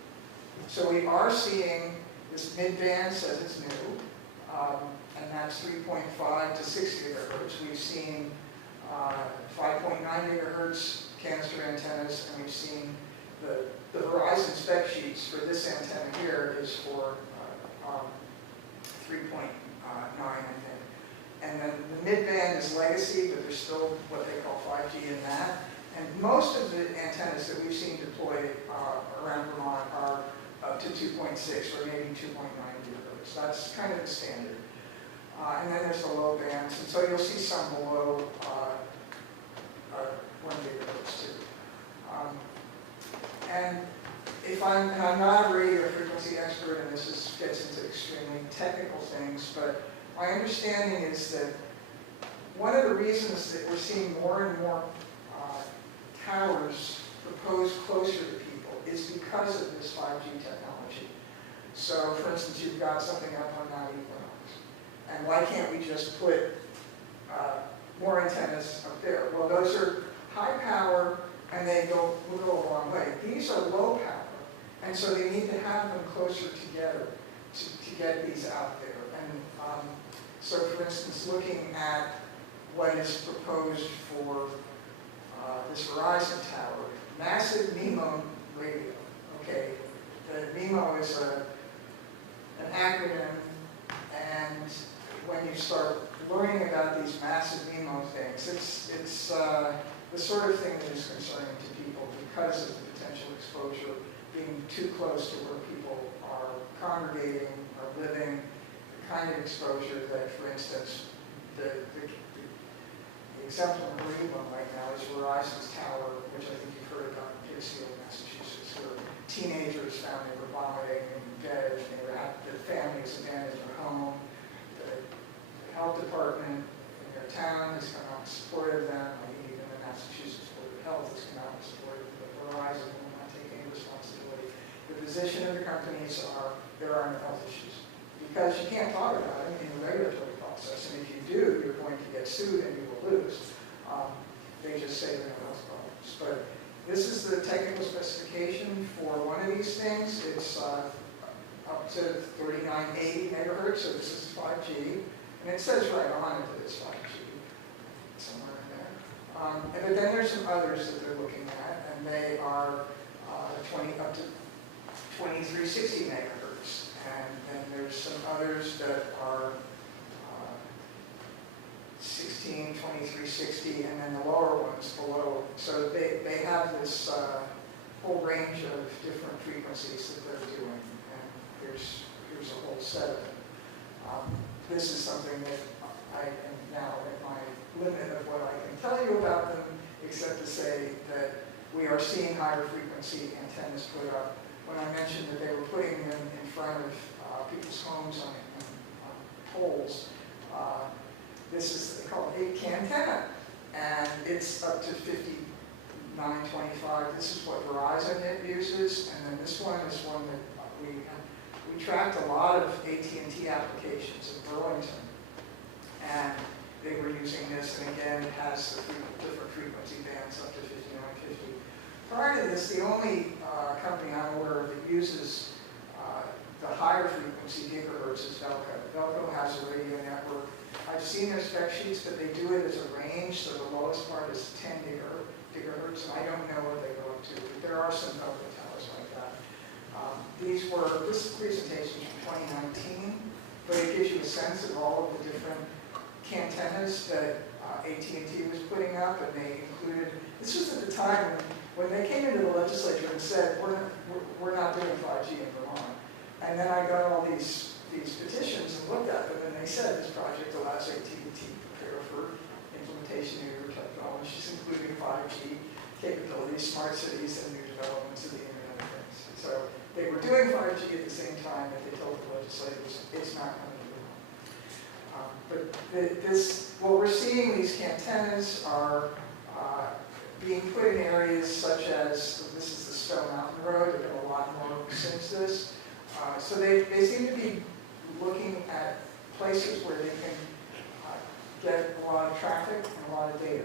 So we are seeing this mid-band says it's new, and that's 3.5 to 6 gigahertz. We've seen 5.9 gigahertz canister antennas, and we've seen the Verizon spec sheets for this antenna here is for 3.9, I think. And then the mid-band is legacy, but there's still what they call 5G in that. And most of the antennas that we've seen deployed around Vermont are up to 2.6 or maybe 2.9 gigahertz. That's kind of the standard. And then there's the low bands, and so you'll see some below 1 gigahertz too. And I'm not a radio frequency expert, and this gets into extremely technical things, but my understanding is that one of the reasons that we're seeing more and more towers proposed closer to people is because of this 5G technology. So, for instance, you've got something up on Mount Equinox, and why can't we just put more antennas up there? Well, those are high power, and will go a long way. These are low power, and so they need to have them closer together to get these out there. And so, for instance, looking at what is proposed for this Verizon tower, massive MIMO radio. Okay, the MIMO is an acronym, and when you start learning about these massive MIMO things, it's the sort of thing that is concerning to people because of the potential exposure being too close to where people are congregating, are living, the kind of exposure that, for instance, the exemplary one right now is Verizon's tower, which I think you've heard about in Pittsfield, Massachusetts, where teenagers found they were vomiting in bed, and the families abandoned their home. The health department in their town has come out and supported them. I think even the Massachusetts Board of Health has come out and supported them, but Verizon will not take any responsibility. The position of the companies are there are no health issues, because you can't talk about it in the regulatory process, and if you do, you're going to get sued and you will lose. They just say there are no health problems. But this is the technical specification for one of these things. It's up to 3980 megahertz, so this is 5G. And it says right on it that it's 5G, somewhere in there. But then there's some others that they're looking at, and they are up to 2360 megahertz. And then there's some others that are 16, 2360, and then the lower ones below. So they have this whole range of different frequencies that they're doing, and here's a whole set of them. This is something that I am now at my limit of what I can tell you about them, except to say that we are seeing higher frequency antennas put up. When I mentioned that they were putting them in front of people's homes on poles, this is, they call it 8K antenna, and it's up to 5925. This is what Verizon uses, and then this one is one that we tracked a lot of AT&T applications in Burlington, and they were using this, and again, it has the different frequency bands up to 5950. Prior to this, the only company I'm aware of that uses the higher frequency gigahertz is Velco. Velco has a radio network. I I've seen their spec sheets, but they do it as a range, so the lowest part is 10 gigahertz, and I don't know what they go up to, but there are some public towers like that. This presentation is from 2019, but it gives you a sense of all of the different antennas that AT&T was putting up, and they included, this was at the time when they came into the legislature and said, we're not doing 5G in Vermont. And then I got all these petitions and looked at them, and they said this project allows AT&T to prepare for implementation of new technologies, including 5G capabilities, smart cities, and new developments of the Internet of Things. So they were doing 5G at the same time that they told the legislators it's not coming to Vermont. But what we're seeing, these antennas are being put in areas such as, this is the Stone Mountain Road, there have been a lot more since this. So they seem to be looking at places where they can get a lot of traffic and a lot of data.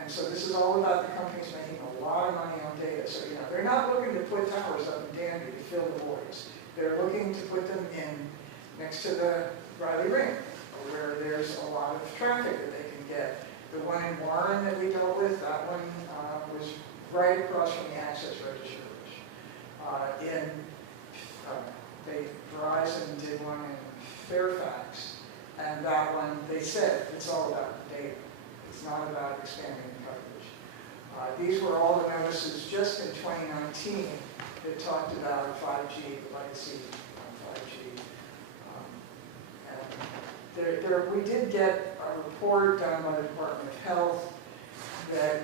And so this is all about the companies making a lot of money on data. So, they're not looking to put towers up in Danby to fill the voids. They're looking to put them in next to the Riley Ring, where there's a lot of traffic that they can get. The one in Warren that we dealt with, that one was right across from the access register. Verizon did one in Fairfax, and that one, they said, it's all about the data. It's not about expanding the coverage. These were all the notices just in 2019 that talked about 5G, the legacy of 5G. And we did get a report done by the Department of Health that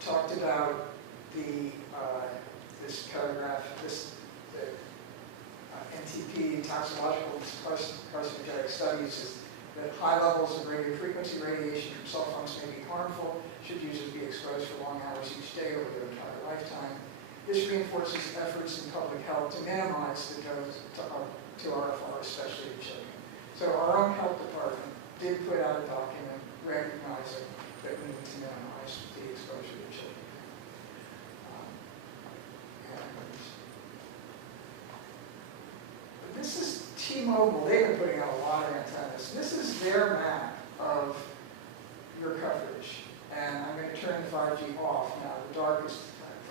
talked about this paragraph, NTP, toxicological carcinogenic studies, is that high levels of radio frequency radiation from cell phones may be harmful should users be exposed for long hours each day over their entire lifetime. This reinforces efforts in public health to minimize the dose to RFR, especially in children. So our own health department did put out a document recognizing that we need to minimize the exposure to children. This is T-Mobile. They've been putting out a lot of antennas. This is their map of your coverage. And I'm going to turn 5G off now, the darkest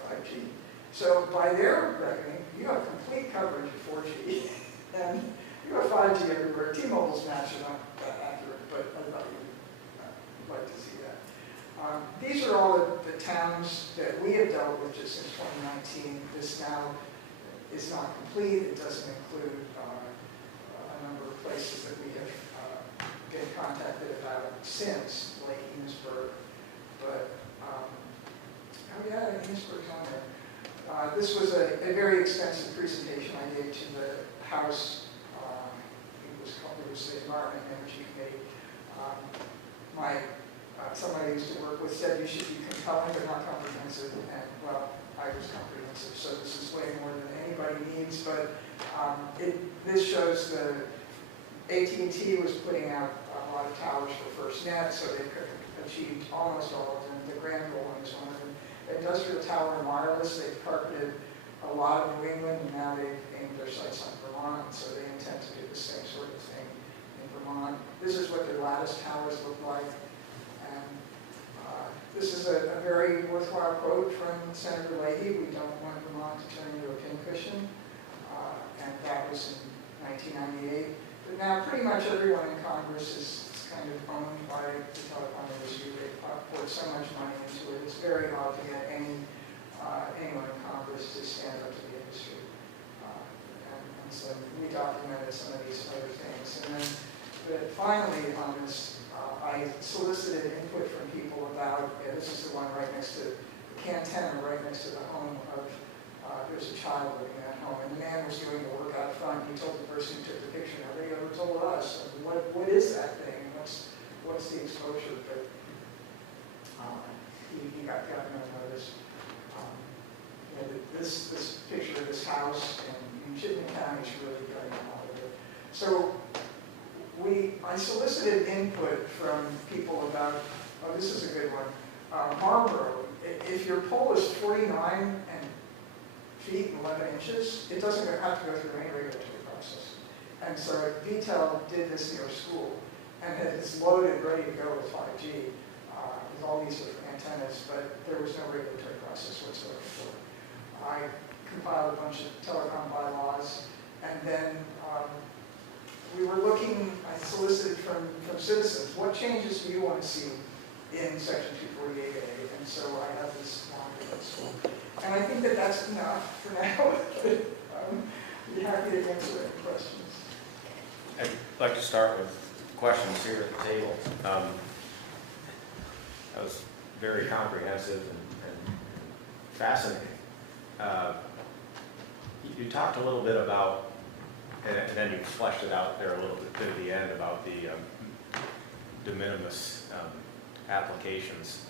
5G. So by their reckoning, you have complete coverage of 4G. And you have 5G everywhere. T-Mobile's maps are not that accurate, but I thought you'd like to see that. These are all the towns that we have dealt with just since 2019. This now is not complete. It doesn't include a number of places that we have been contacted about since, like Enosburg. But, oh yeah, Enosburg's on there. This was a very expensive presentation I gave to the House, it was the Environment and Energy Committee. Somebody I used to work with said you should be compelling but not comprehensive, and well, I was comprehensive, so this is way more than anybody needs, but this shows the AT&T was putting out a lot of towers for FirstNet, so they achieved almost all of them. The Granville one is one of them. Industrial Tower and Wireless, they've carpeted a lot of New England, and now they've aimed their sights on Vermont, so they intend to do the same sort of thing in Vermont. This is what their lattice towers look like. This is a very worthwhile quote from Senator Leahy. We don't want Vermont to turn into a pincushion. And that was in 1998. But now pretty much everyone in Congress is kind of owned by the telecom industry. They poured so much money into it. It's very hard to get anyone in Congress to stand up to the industry. And so we documented some of these other things. And then finally on this, I solicited input from people about, this is the one right next to the cantina, right next to the home of, there's a child living in that home, and the man was doing the work out front. He told the person who took the picture, nobody ever told us, what is that thing? What's the exposure? But he got no notice. This picture of this house in Chittenden County is really getting a lot of it. So I solicited input from people about, oh, this is a good one. Marlboro, if your pole is 49 feet and 11 inches, it doesn't have to go through any regulatory process. And so VTEL did this near school, and it's loaded, ready to go with 5G, with all these different antennas, but there was no regulatory process whatsoever for it. I compiled a bunch of telecom bylaws, and then we were looking, I solicited from citizens, what changes do you want to see in section 248A? And so I have this long list. And I think that that's enough for now. I'd be happy to answer any questions. I'd like to start with questions here at the table. That was very comprehensive and fascinating. You talked a little bit about, and then you fleshed it out there a little bit at the end about the de minimis applications.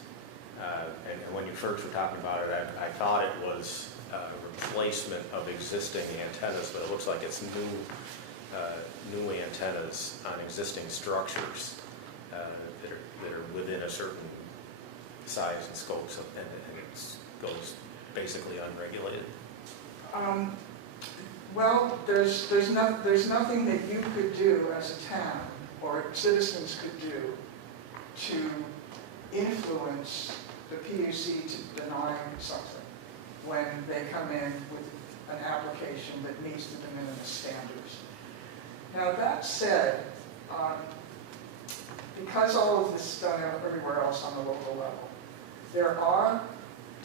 And when you first were talking about it, I thought it was a replacement of existing antennas, but it looks like it's new antennas on existing structures that are within a certain size and scope, and it goes basically unregulated. Well, there's nothing that you could do as a town or citizens could do to influence the PUC to deny something when they come in with an application that meets the de minimis standards. Now that said, because all of this is done everywhere else on the local level, there are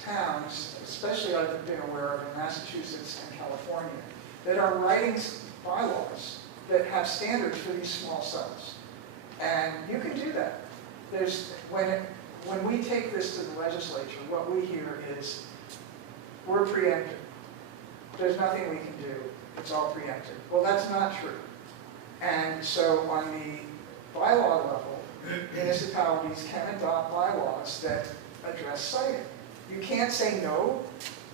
towns, especially I've been aware of in Massachusetts and California, that are writing bylaws that have standards for these small cells. And you can do that. When we take this to the legislature, what we hear is, we're preempted. There's nothing we can do. It's all preempted. Well, that's not true. And so on the bylaw level, municipalities can adopt bylaws that address siting. You can't say no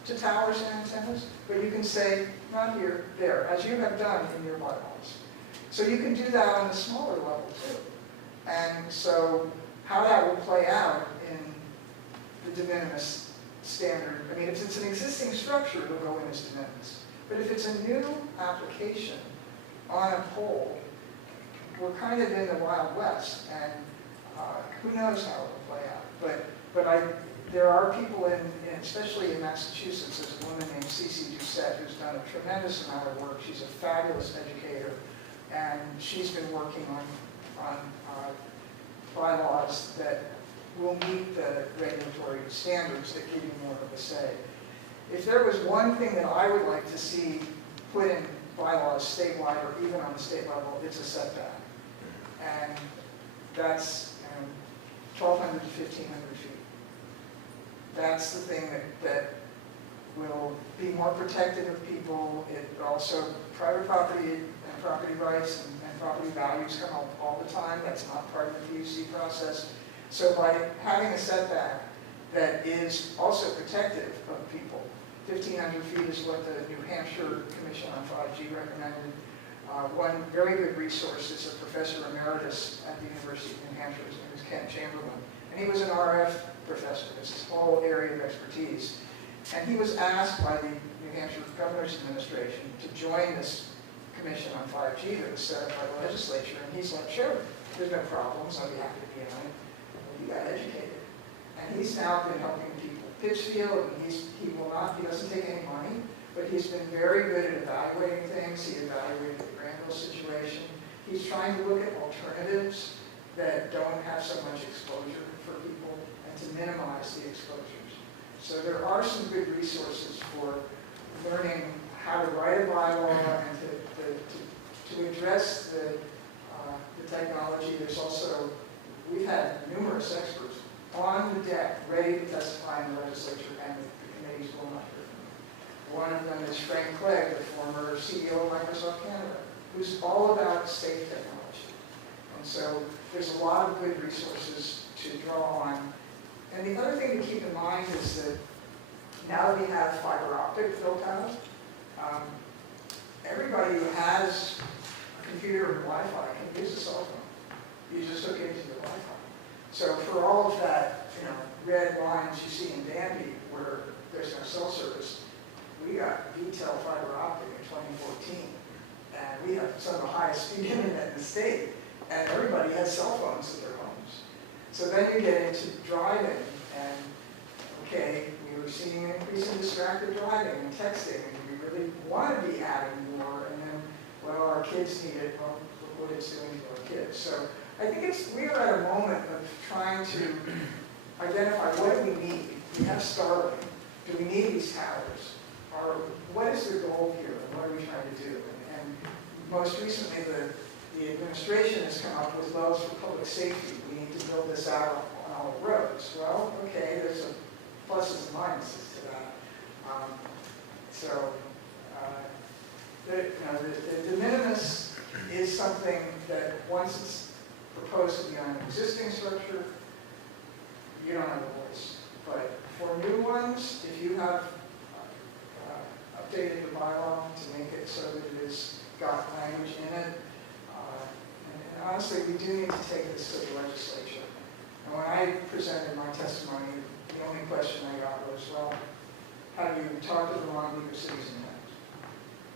to towers and antennas, but you can say, not here, there, as you have done in your bylaws. So you can do that on the smaller level too. And so how that will play out in the de minimis standard, I mean, if it's an existing structure, it'll go in as de minimis. But if it's a new application on a pole, we're kind of in the Wild West, and who knows how it will play out. But there are people especially in Massachusetts, there's a woman named Cece Doucette who's done a tremendous amount of work. She's a fabulous educator, and she's been working on bylaws that will meet the regulatory standards that give you more of a say. If there was one thing that I would like to see put in bylaws statewide or even on the state level, it's a setback. And that's 1,200 to 1,500 feet. That's the thing that will be more protective of people. It also, private property and property rights and property values come up all the time. That's not part of the PUC process. So by having a setback that is also protective of people, 1,500 feet is what the New Hampshire Commission on 5G recommended. One very good resource is a professor emeritus at the University of New Hampshire. His name is Ken Chamberlain. And he was an RF professor. It's his whole area of expertise. And he was asked by the New Hampshire Governor's Administration to join this commission on 5G that was set up by the legislature. And he's like, sure, there's no problems. I'll be happy to be on it. Well, you got educated. And he's now been helping people Pittsfield, and he doesn't take any money, but he's been very good at evaluating things. He evaluated the Granville situation. He's trying to look at alternatives that don't have so much exposure for people and to minimize the exposures. So there are some good resources for learning how to write a bylaw and to address the technology. There's also, we've had numerous experts on the deck ready to testify in the legislature, and the committees will not hear from them. One of them is Frank Clegg, the former CEO of Microsoft Canada, who's all about safe technology. And so there's a lot of good resources to draw on. And the other thing to keep in mind is that now that we have fiber optic built out, everybody who has a computer and Wi-Fi can use a cell phone. You just hook it into the Wi-Fi. So for all of that, red lines you see in Danby where there's no cell service, we got VTEL fiber optic in 2014. And we have some of the highest speed internet in the state, and everybody has cell phones in their homes. So then you get into driving, and okay, we were seeing an increase in distracted driving and texting, and we really want to be adding more, and then, well, our kids need it, well, look what it's doing to our kids. So I think we are at a moment of trying to identify what do we need. We have Starlink. Do we need these towers? Or what is the goal here, and what are we trying to do? And most recently, the administration has come up with laws for public safety. We need to build this out on all the roads. Well, okay, there's pluses and minuses to that. The de minimis is something that once it's proposed to be on an existing structure, you don't have a voice. But for new ones, if you have updated the bylaw to make it so that it has got language in it, and honestly, we do need to take this to the legislature. And when I presented my testimony, the only question I got was, well, have you talked to the Vermont League of Cities and Towns?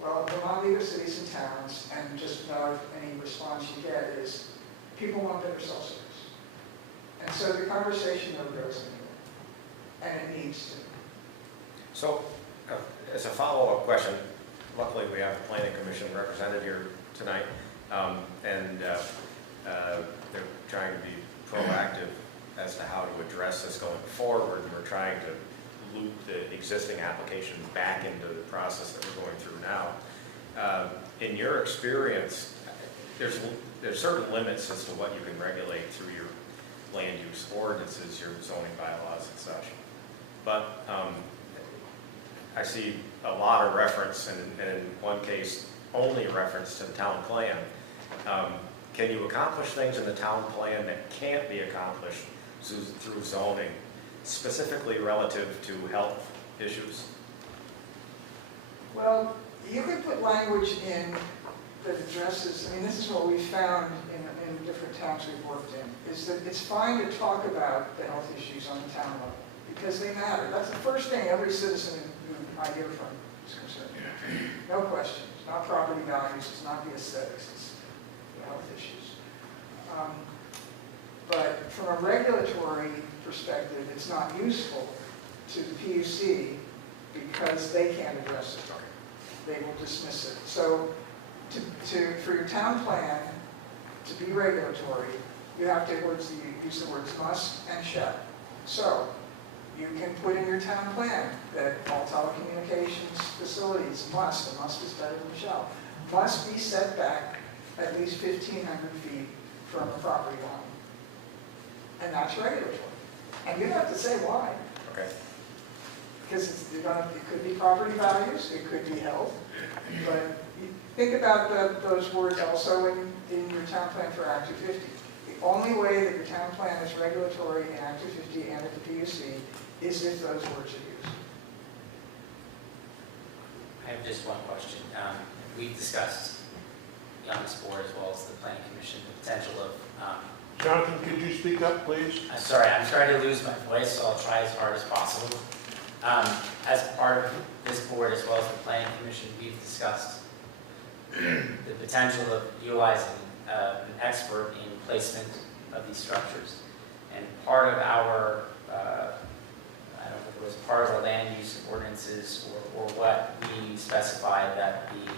Well, the Vermont League of Cities and Towns, and just about any response you get is, people want better cell service. And so the conversation never goes anywhere, and it needs to. So, as a follow-up question, luckily we have the Planning Commission represented here tonight, and they're trying to be proactive as to how to address this going forward, and we're trying to loop the existing applications back into the process that we're going through now. In your experience, there's certain limits as to what you can regulate through your land use ordinances, your zoning bylaws and such. But I see a lot of reference, and in one case, only reference to the town plan. Can you accomplish things in the town plan that can't be accomplished through zoning, specifically relative to health issues? Well, you could put language in that addresses, I mean, this is what we found in different towns we've worked in, is that it's fine to talk about the health issues on the town level, because they matter. That's the first thing every citizen who I hear from is concerned. No question. It's not property values, it's not the aesthetics, it's the health issues. But from a regulatory perspective, it's not useful to the PUC because they can't address it. They will dismiss it. So for your town plan to be regulatory, you have to use the words must and shall. So you can put in your town plan that all telecommunications facilities must, and must is better than shall, must be set back at least 1,500 feet from the property line. And that's regulatory. And you have to say why. Okay. Because it could be property values, it could be health, but you think about those words also in your town plan for Act 250. The only way that your town plan is regulatory in Act 250 and at the PUC is if those words are used. I have just one question. We've discussed on this board as well as the Planning Commission the potential of Jonathan, could you speak up, please? I'm sorry, I'm trying to lose my voice, so I'll try as hard as possible. As part of this board, as well as the Planning Commission, we've discussed the potential of utilizing an expert in placement of these structures. And part of our, I don't know if it was part of our land use ordinances or what, we specified that the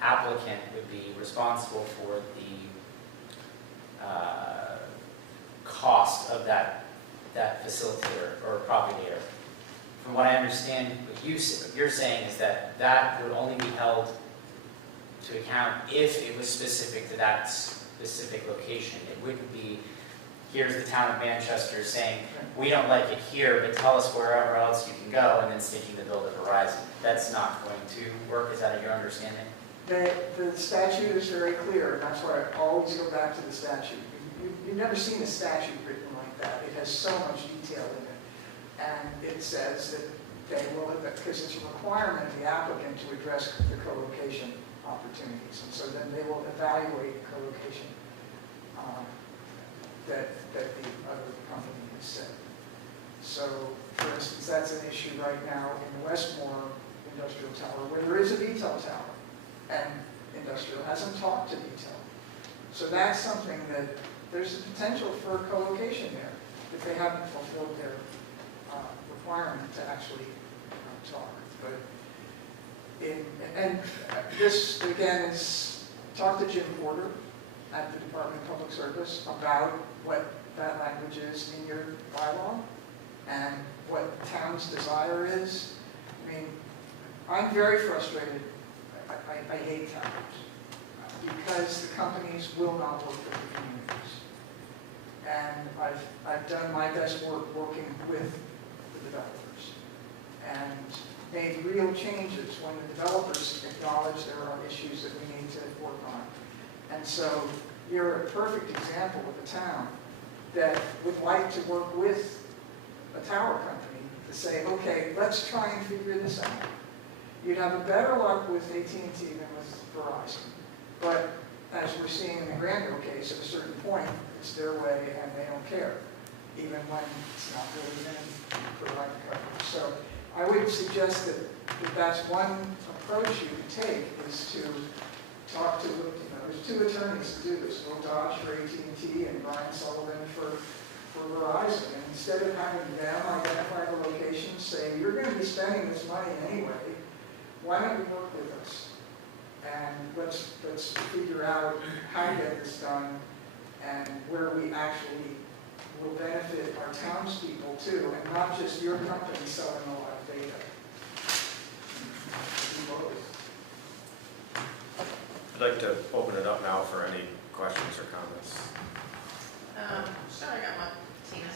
applicant would be responsible for the cost of that facilitator or propagator. From what I understand, what you're saying is that that would only be held to account if it was specific to that specific location. It wouldn't be, here's the town of Manchester saying, we don't like it here, but tell us wherever else you can go, and then sticking the bill to Verizon. That's not going to work. Is that your understanding? The statute is very clear, and that's why I always go back to the statute. You've never seen a statute written like that. It has so much detail in it. And it says that they will, because it's a requirement of the applicant to address the co-location opportunities. And so then they will evaluate co-location that the other company has set. So, for instance, that's an issue right now in the Westmore Industrial Tower, where there is a VTEL tower. And industrial hasn't talked to detail. So that's something that, there's a potential for co-location there, if they haven't fulfilled their requirement to actually talk. But and this, again, is, talk to Jim Porter at the Department of Public Service about what that language is in your bylaw and what the town's desire is. I mean, I'm very frustrated. I hate towers because the companies will not work with the communities. And I've done my best work working with the developers and made real changes when the developers acknowledge there are issues that we need to work on. And so you're a perfect example of a town that would like to work with a tower company to say, okay, let's try and figure this out. You'd have a better luck with AT&T than with Verizon. But as we're seeing in the Granville case, at a certain point, it's their way and they don't care, even when it's not really them providing coverage. So I would suggest that that's one approach you could take, is to talk to, there's two attorneys to do this, Will Dodge for AT&T and Brian Sullivan for Verizon. And instead of having them identify the locations, say, you're going to be spending this money anyway, why don't you work with us? And let's figure out how to get this done and where we actually will benefit our townspeople too, and not just your company selling a lot of data. Do both. I'd like to open it up now for any questions or comments. Sure, I got one. Tina.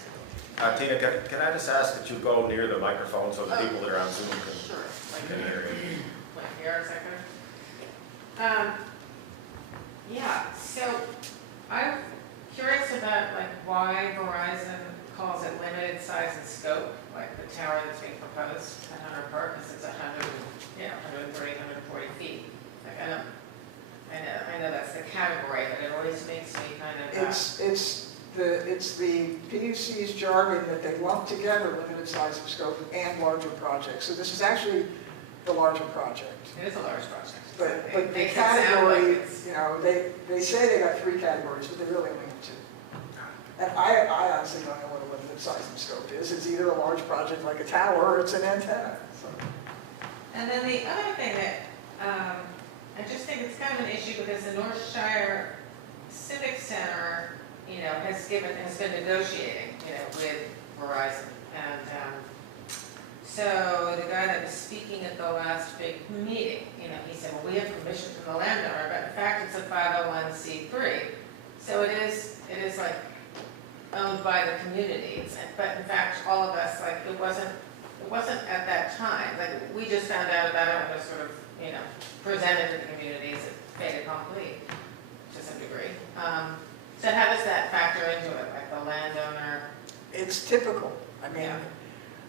Tina, can I just ask that you go near the microphone so the Oh. people that are on Zoom Sure. can hear you? Like here, a second. Yeah, so I'm curious about like why Verizon calls it limited size and scope, like the tower that's being proposed at Hunter Park, because it's 130, 140 feet. Like I know that's the category, but it always makes me kind of. It's the PUC's jargon that they lump together limited size and scope and larger projects. So this is actually the larger project. It is a large project. But It the makes it sound category, like it's- they say they got 3 categories, but they really only have 2. And I honestly don't know what a limited size and scope is. It's either a large project like a tower or it's an antenna. So. And then the other thing that, I just think it's kind of an issue because the North Shire Civic Center, has been negotiating, with Verizon. And, so the guy that was speaking at the last big meeting, he said, well, we have permission from the landowner, but in fact, it's a 501c3. So it is like owned by the communities. But in fact, all of us, like, it wasn't at that time. Like, we just found out about it when it was sort of, presented to the communities at fait accompli, to some degree. So how does that factor into it, like the landowner? It's typical. I mean, Yeah.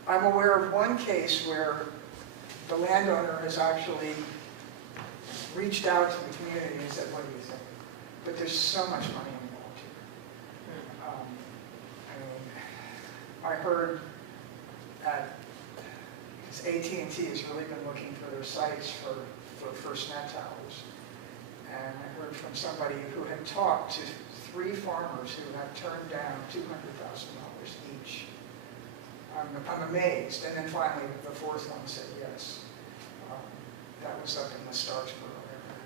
I'm aware of one case where the landowner has actually reached out to the community and said, what do you think? But there's so much money involved here. I heard that, because AT&T has really been looking for their sites for FirstNet towers. And I heard from somebody who had talked to 3 farmers who had turned down $200,000 each. I'm amazed. And then finally, the 4th one said yes. That was up in the Starksboro area.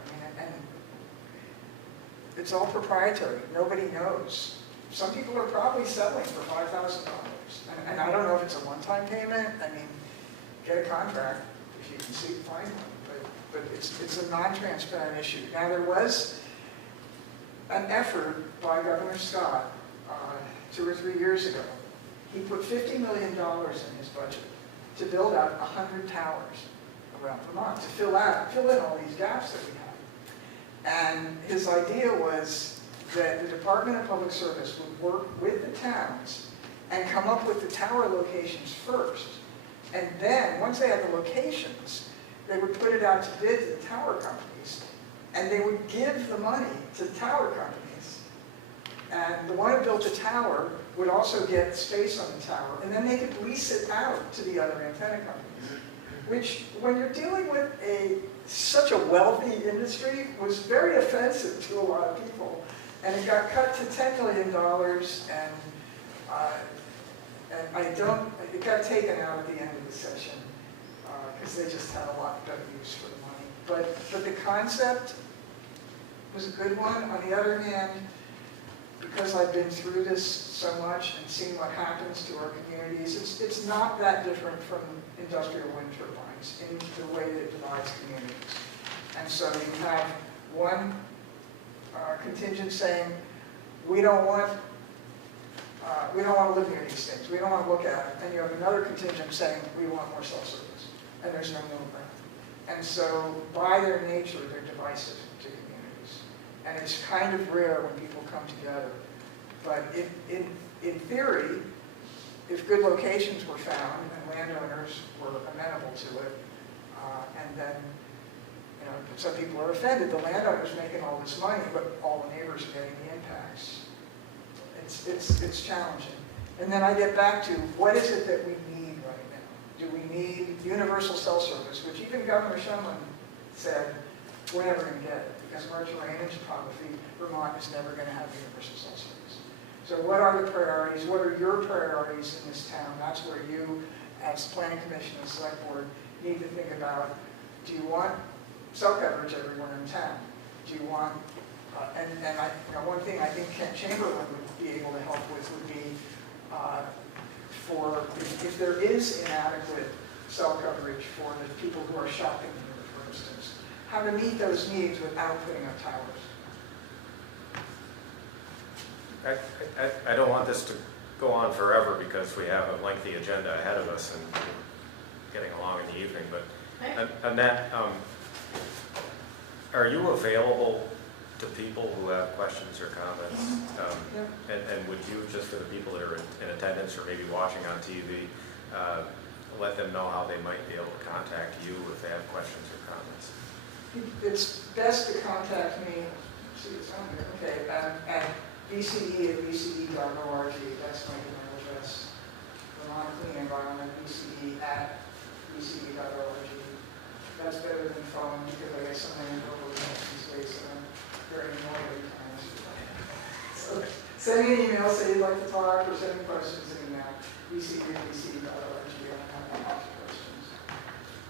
I mean, and it's all proprietary. Nobody knows. Some people are probably selling for $5,000. And I don't know if it's a one-time payment. I mean, get a contract if you can find one. But it's a non-transparent issue. Now, there was an effort by Governor Scott 2 or 3 years ago. He put $50 million in his budget to build out 100 towers around Vermont, to fill in all these gaps that we have. And his idea was that the Department of Public Service would work with the towns and come up with the tower locations first. And then, once they had the locations, they would put it out to bid to the tower companies, and they would give the money to the tower companies. And the one who built the tower would also get space on the tower, and then they could lease it out to the other antenna companies. which, when you're dealing with such a wealthy industry, was very offensive to a lot of people. And it got cut to $10 million, and it got taken out at the end of the session, because they just had a lot better use for the money. But the concept was a good one. On the other hand, because I've been through this so much and seen what happens to our communities, it's not that different from industrial wind turbines in the way that it divides communities. And so you have one contingent saying, we don't want to live near these things, we don't want to look at it. And you have another contingent saying, we want more cell service. And there's no middle ground. And so by their nature, they're divisive to communities. And it's kind of rare when people come together. But in theory, if good locations were found and landowners were amenable to it, and then, you know, some people are offended, the landowner's making all this money, but all the neighbors are getting the impacts. It's challenging. And then I get back to, what is it that we need right now? Do we need universal cell service, which even Governor Shumlin said, we're never going to get it, because of our terrain and topography, Vermont is never going to have universal cell service. So what are the priorities? What are your priorities in this town? That's where you, as Planning Commission and Select Board, need to think about, do you want cell coverage everywhere in town? Do you want, one thing I think Kent Chamberlain would be able to help with would be if there is inadequate cell coverage for the people who are shopping here, for instance, how to meet those needs without putting up towers. I don't want this to go on forever because we have a lengthy agenda ahead of us and getting along in the evening, but Annette, are you available to people who have questions or comments? And would you, just for the people that are in attendance or maybe watching on TV, let them know how they might be able to contact you if they have questions or comments? It's best to contact me, see, it's on here, okay, at bce@bce.org, that's my email address. Vermont Clean Environment, bce@bce.org. That's better than phone, because I get so many verbal emails these days, so I'm very annoyed every time I see that. So send me an email, say you'd like to talk, or send me questions in email, bce@bce.org, and I'll answer questions.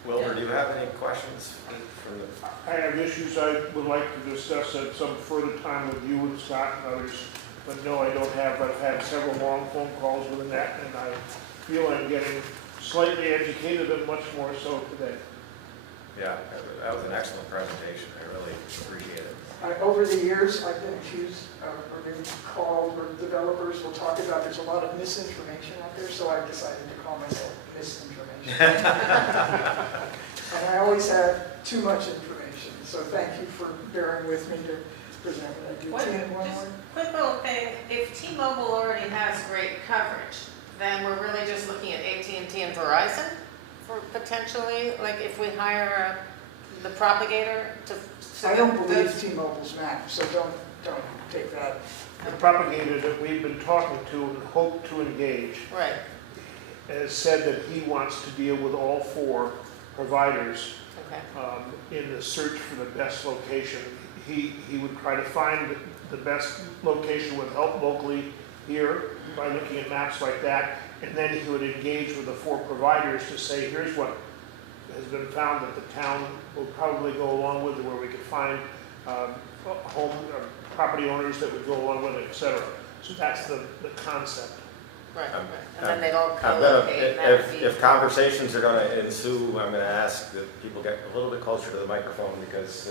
Wilbur, do you have any questions from the... I have issues I would like to discuss at some further time with you and Scott and others, but no, I don't have. I've had several long phone calls with Annette, and I feel I'm getting slightly educated and much more so today. Yeah, that was an excellent presentation. I really appreciate it. Over the years, I've been accused of, or been called, or developers will talk about there's a lot of misinformation out there, so I've decided to call myself misinformation. And I always have too much information, so thank you for bearing with me to present what I do. Just quick little thing, if T-Mobile already has great coverage, then we're really just looking at AT&T and Verizon for potentially, like if we hire the propagator to... I don't believe T-Mobile's map, so don't take that. The propagator that we've been talking to and hope to engage Right. has said that he wants to deal with all four providers Okay. in the search for the best location. He would try to find the best location with help locally here by looking at maps like that, and then he would engage with the four providers to say, here's what has been found that the town will probably go along with, where we could find home or property owners that would go along with it, et cetera. So that's the concept. Right, right. And then they'd all I'm co-locate, and that would be... if conversations are going to ensue, I'm going to ask that people get a little bit closer to the microphone because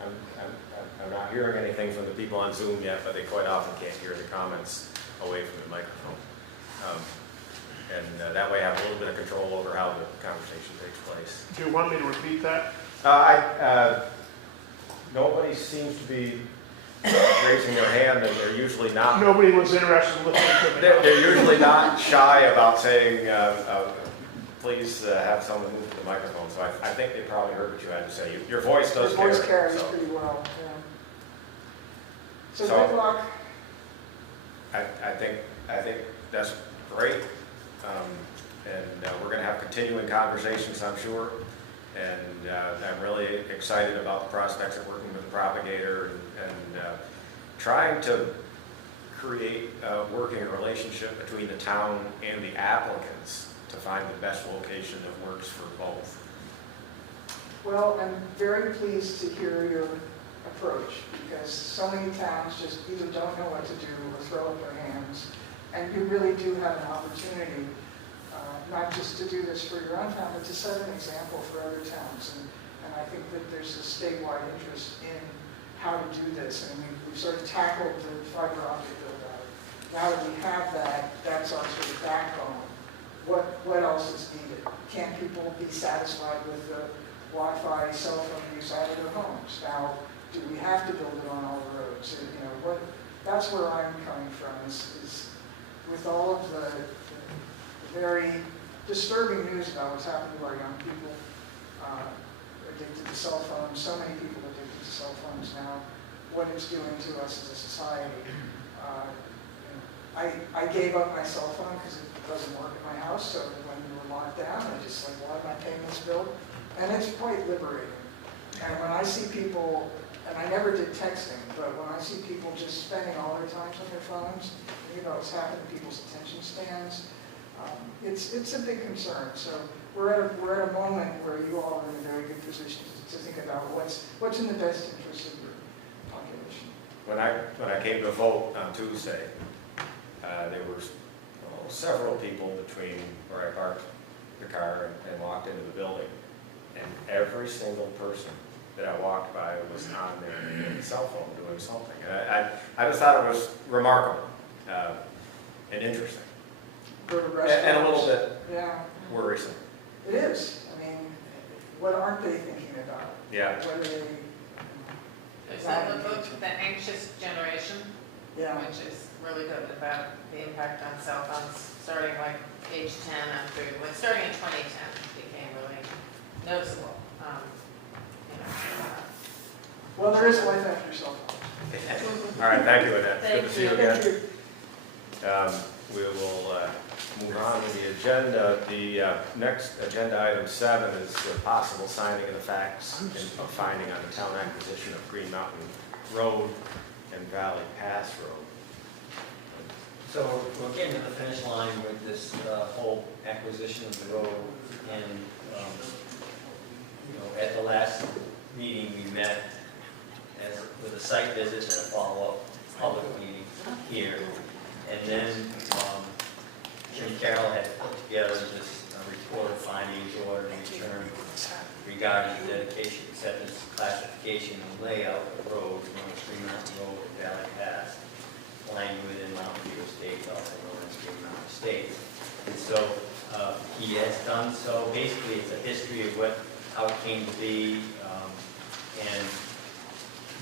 I'm not hearing anything from the people on Zoom yet, but they quite often can't hear the comments away from the microphone. And that way I have a little bit of control over how the conversation takes place. Do you want me to repeat that? Nobody seems to be raising their hand, and they're usually not. Nobody was interested in listening to me. They're usually not shy about saying, please have someone move to the microphone. So I think they probably heard what you had to say. Your voice does Your carry. voice carries So pretty well, yeah. So So- good luck. I think that's great. And we're going to have continuing good conversations, I'm sure. And I'm really excited about the prospects of working with the propagator and trying to create a working relationship between the town and the applicants to find the best location that works for both. Well, I'm very pleased to hear your approach, because so many towns just either don't know what to do or throw up their hands. And you really do have an opportunity, not just to do this for your own town, but to set an example for other towns. And I think that there's a statewide interest in how to do this. And we've sort of tackled the fiber optic build-out. Now that we have that, that's our sort of backbone. What else is needed? Can people be satisfied with the Wi-Fi cell phone use out of their homes? Now, do we have to build it on all the roads? That's where I'm coming from, is with all of the very disturbing news about what's happening to our young people, addicted to cell phones, so many people addicted to cell phones now, what it's doing to us as a society. I gave up my cell phone because it doesn't work in my house, so when we were locked down, I just had my payments billed, and it's quite liberating. And when I see people, and I never did texting, but when I see people just spending all their time on their phones, it's happening to people's attention spans, it's a big concern. So we're at a moment where you all are in a very good position to think about what's in the best interest of your population. When I came to vote on Tuesday, there were several people between where I parked the car and walked into the building, and every single person that I walked by was on their cell phone doing something. And I just thought it was remarkable and interesting, Go to and restaurants. a little bit Yeah, worrisome. it is. I mean, what aren't they thinking about? Yeah. What are they? There's that book, The Anxious Generation, Yeah. which is really good about the impact on cell phones, starting like age 10 on through, starting in 2010 became really noticeable. Well, there is life after cell phone. All right, thank you, Annette. Good to see you again. Thank you. We will move on to the agenda. The next agenda item 7 is the possible signing of the facts of finding on the town acquisition of Green Mountain Road and Valley Pass Road. So we're getting to the finish line with this whole acquisition of the road, and at the last meeting we met with a site visit and a follow-up public meeting here, and then Jim Carroll had put together this report of findings, order, and return regarding dedication, acceptance, classification, and layout of the road, known as Green Mountain Road and Valley Pass, lying within Mountain View Estates, also known as Green Mountain Estates. And so he has done so. Basically, it's a history of how it came to be, and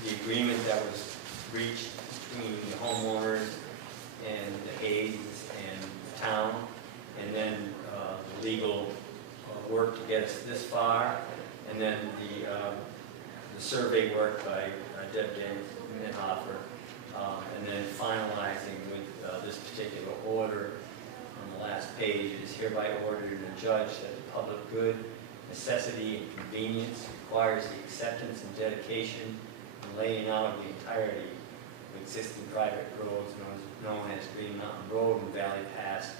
the agreement that was reached between the homeowners and the Hayes and the town, and then the legal work to get us this far, and then the survey work by Deb Minhofer, and then finalizing with this particular order on the last page. It is hereby ordered and adjudged that the public good, necessity, and convenience requires the acceptance and dedication and laying out of the entirety of existing private roads known as Green Mountain Road and Valley Pass,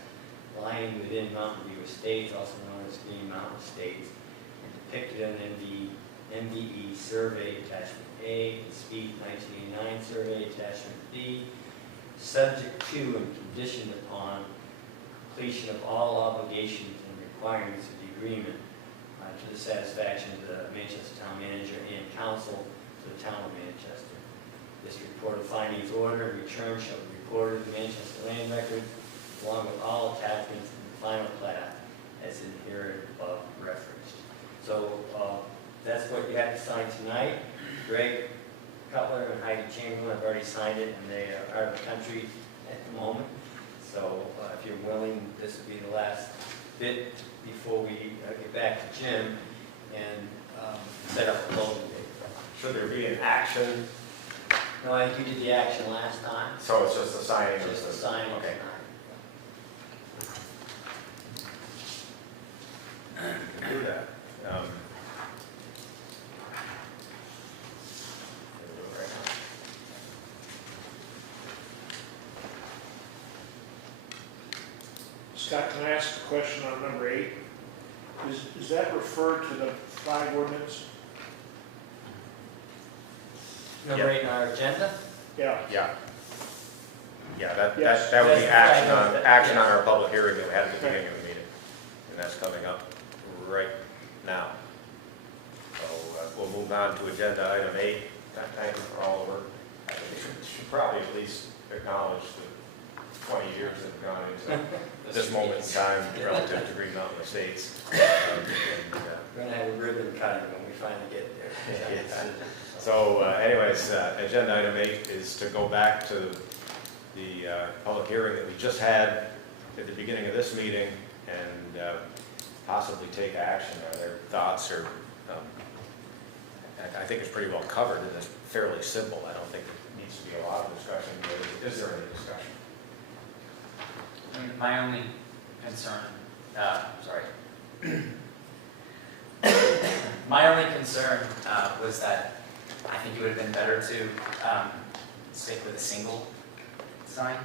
lying within Mountain View Estates, also known as Green Mountain Estates, and depicted on MVE Survey Attachment A, and Speed 1989 Survey Attachment B, subject to and conditioned upon completion of all obligations and requirements of the agreement to the satisfaction of the Manchester Town Manager and Council to the Town of Manchester. This report of findings, order, and return shall be recorded in the Manchester Land Record, along with all attachments in the final plat as in here above referenced. So that's what you have to sign tonight. Greg Cutler and Heidi Chamberlain have already signed it, and they are out of the country at the moment. So if you're willing, this will be the last bit before we get back to Jim and set up a closing date. Should there be an action? No, I think you did the action last time. So it's just the signing of the... Just the signing Okay. tonight. can do that. We'll do it right now. Scott, can I ask a question on number 8? Is that referred to the flag ordinance? Number 8 on our agenda? Yeah. Yeah. Yeah, that would Yes. be action on our public hearing that we had at the beginning of the meeting. And that's coming up right now. So we'll move on to agenda item 8. Thank you for all the work. I think we should probably at least acknowledge the 20 years that have gone into this moment in time relative to Green Mountain Estates. We're gonna have a ribbon cutting when we finally get there. Yes. So anyways, agenda item 8 is to go back to the public hearing that we just had at the beginning of this meeting and possibly take action. Are there thoughts or, I think it's pretty well covered and it's fairly simple. I don't think it needs to be a lot of discussion. Is there any discussion? I mean, my only concern, my only concern was that I think it would have been better to stick with a single sign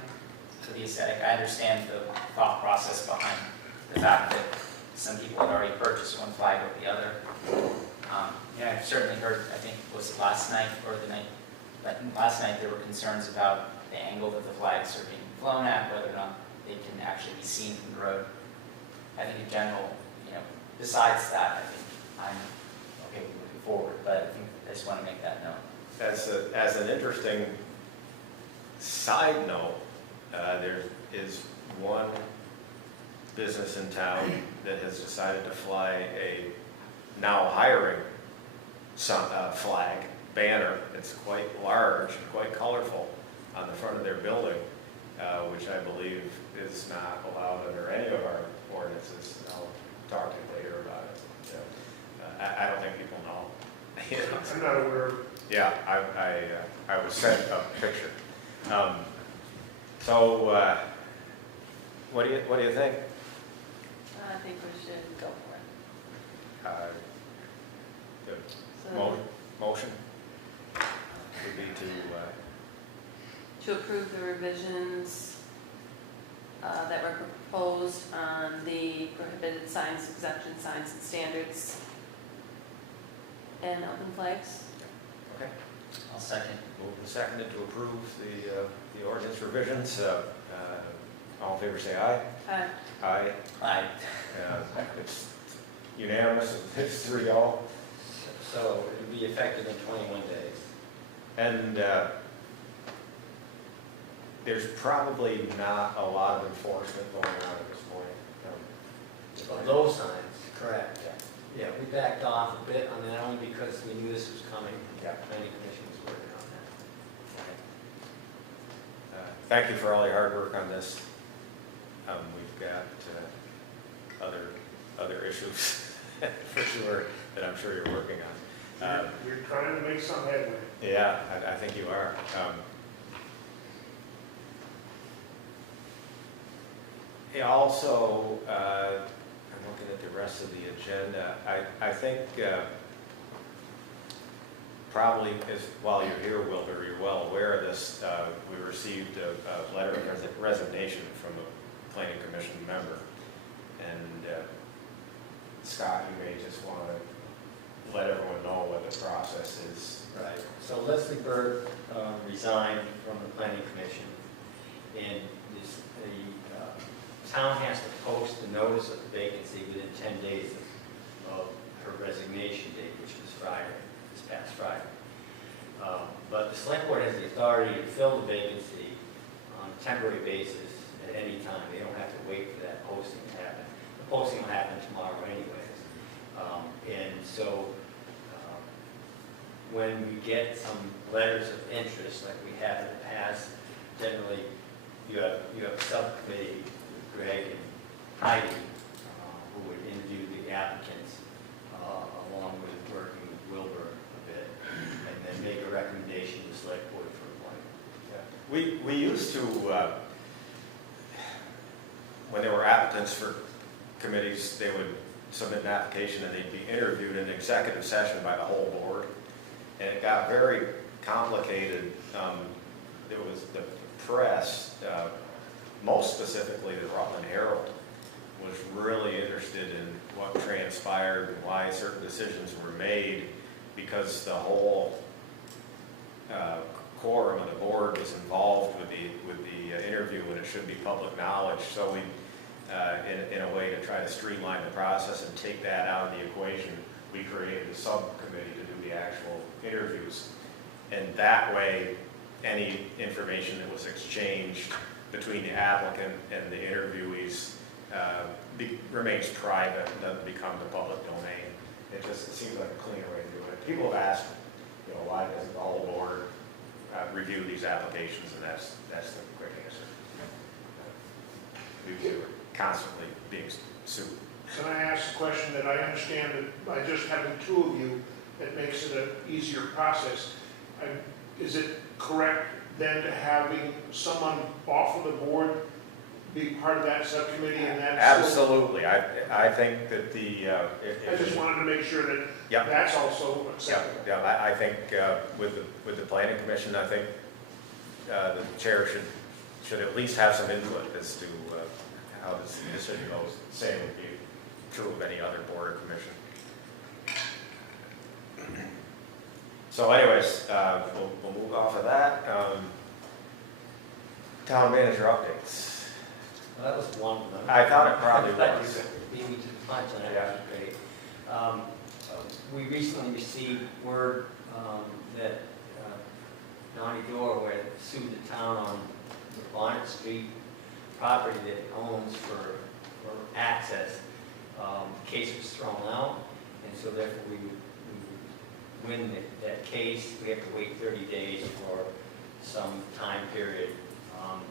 for the aesthetic. I understand the thought process behind the fact that some people had already purchased one flag over the other. I've certainly heard, I think, was it last night or the night, but last night there were concerns about the angle that the flags are being flown at, whether or not they can actually be seen from the road. I think in general, besides that, I think I'm okay with moving forward, but I think I just want to make that known. As an interesting side note, there is one business in town that has decided to fly a now hiring flag banner. It's quite large and quite colorful on the front of their building, which I believe is not allowed under any of our ordinances. I'll talk to you later about it. I don't think people know. I'm not aware of. Yeah, I was sent a picture. So, what do you think? I think we should go for it. The So, motion would be to approve the revisions that were proposed on the prohibited signs, exemption signs and standards, and open flags. okay. I'll second. Moved and seconded to approve the ordinance revisions. All in favor, say aye. Aye. Aye. It's unanimous. It's 3-all. So it'll be effective in 21 days. And there's probably not a lot of enforcement going on at this point. On those signs, correct. Yeah, we backed off a bit on that only because we knew this was coming. Yeah. Planning Commission was working on that. Thank you for all your hard work on this. We've got other issues for sure that I'm sure you're working on. You're trying to make some headway. Yeah, I think you are. Also, I'm looking at the rest of the agenda. I think probably while you're here, Wilbur, you're well aware of this. We received a letter of resignation from a planning commission member. And Scott, you may just want to let everyone know what the process is. Right. So Leslie Bird resigned from the Planning Commission, and the town has to post the notice of the vacancy within 10 days of her resignation date, which was Friday, this past Friday. But the select board has the authority to fill the vacancy on a temporary basis at any time. They don't have to wait for that posting to happen. The posting will happen tomorrow anyways. And so when we get some letters of interest like we have in the past, generally you have a subcommittee with Greg and Heidi who would interview the applicants along with working with Wilbur a bit, and then make a recommendation to the select board for appointment. We used to, when there were applicants for committees, they would submit an application and they'd be interviewed in an executive session by the whole board. And it got very complicated. There was the press, most specifically the Rutland Herald, was really interested in what transpired and why certain decisions were made, because the whole quorum of the board was involved with the interview, and it should be public knowledge. So we, in a way to try to streamline the process and take that out of the equation, we created a subcommittee to do the actual interviews. And that way, any information that was exchanged between the applicant and the interviewees remains private and doesn't become the public domain. It seems like a cleaner way to do it. People have asked, why doesn't the whole board review these applications, and that's the quick answer. We were constantly being sued. Can I ask a question that I understand that by just having two of you, it makes it an easier process? Is it correct then to having someone off of the board be part of that subcommittee and that? Absolutely. I think that I just wanted to make sure that Yep. that's also acceptable. Yeah, I think with the planning commission, I think the chair should at least have some input as to how this decision goes. Same would be true of any other board or commission. So anyways, we'll move off of that. Town manager updates. Well, that was one of them. I thought it probably I thought was. you beat me to the punch on that, which is great. We recently received word that Donnie Dorway sued the town on the Bonnet Street property that it owns for access. The case was thrown out, and so therefore we would win that case. We have to wait 30 days for some time period.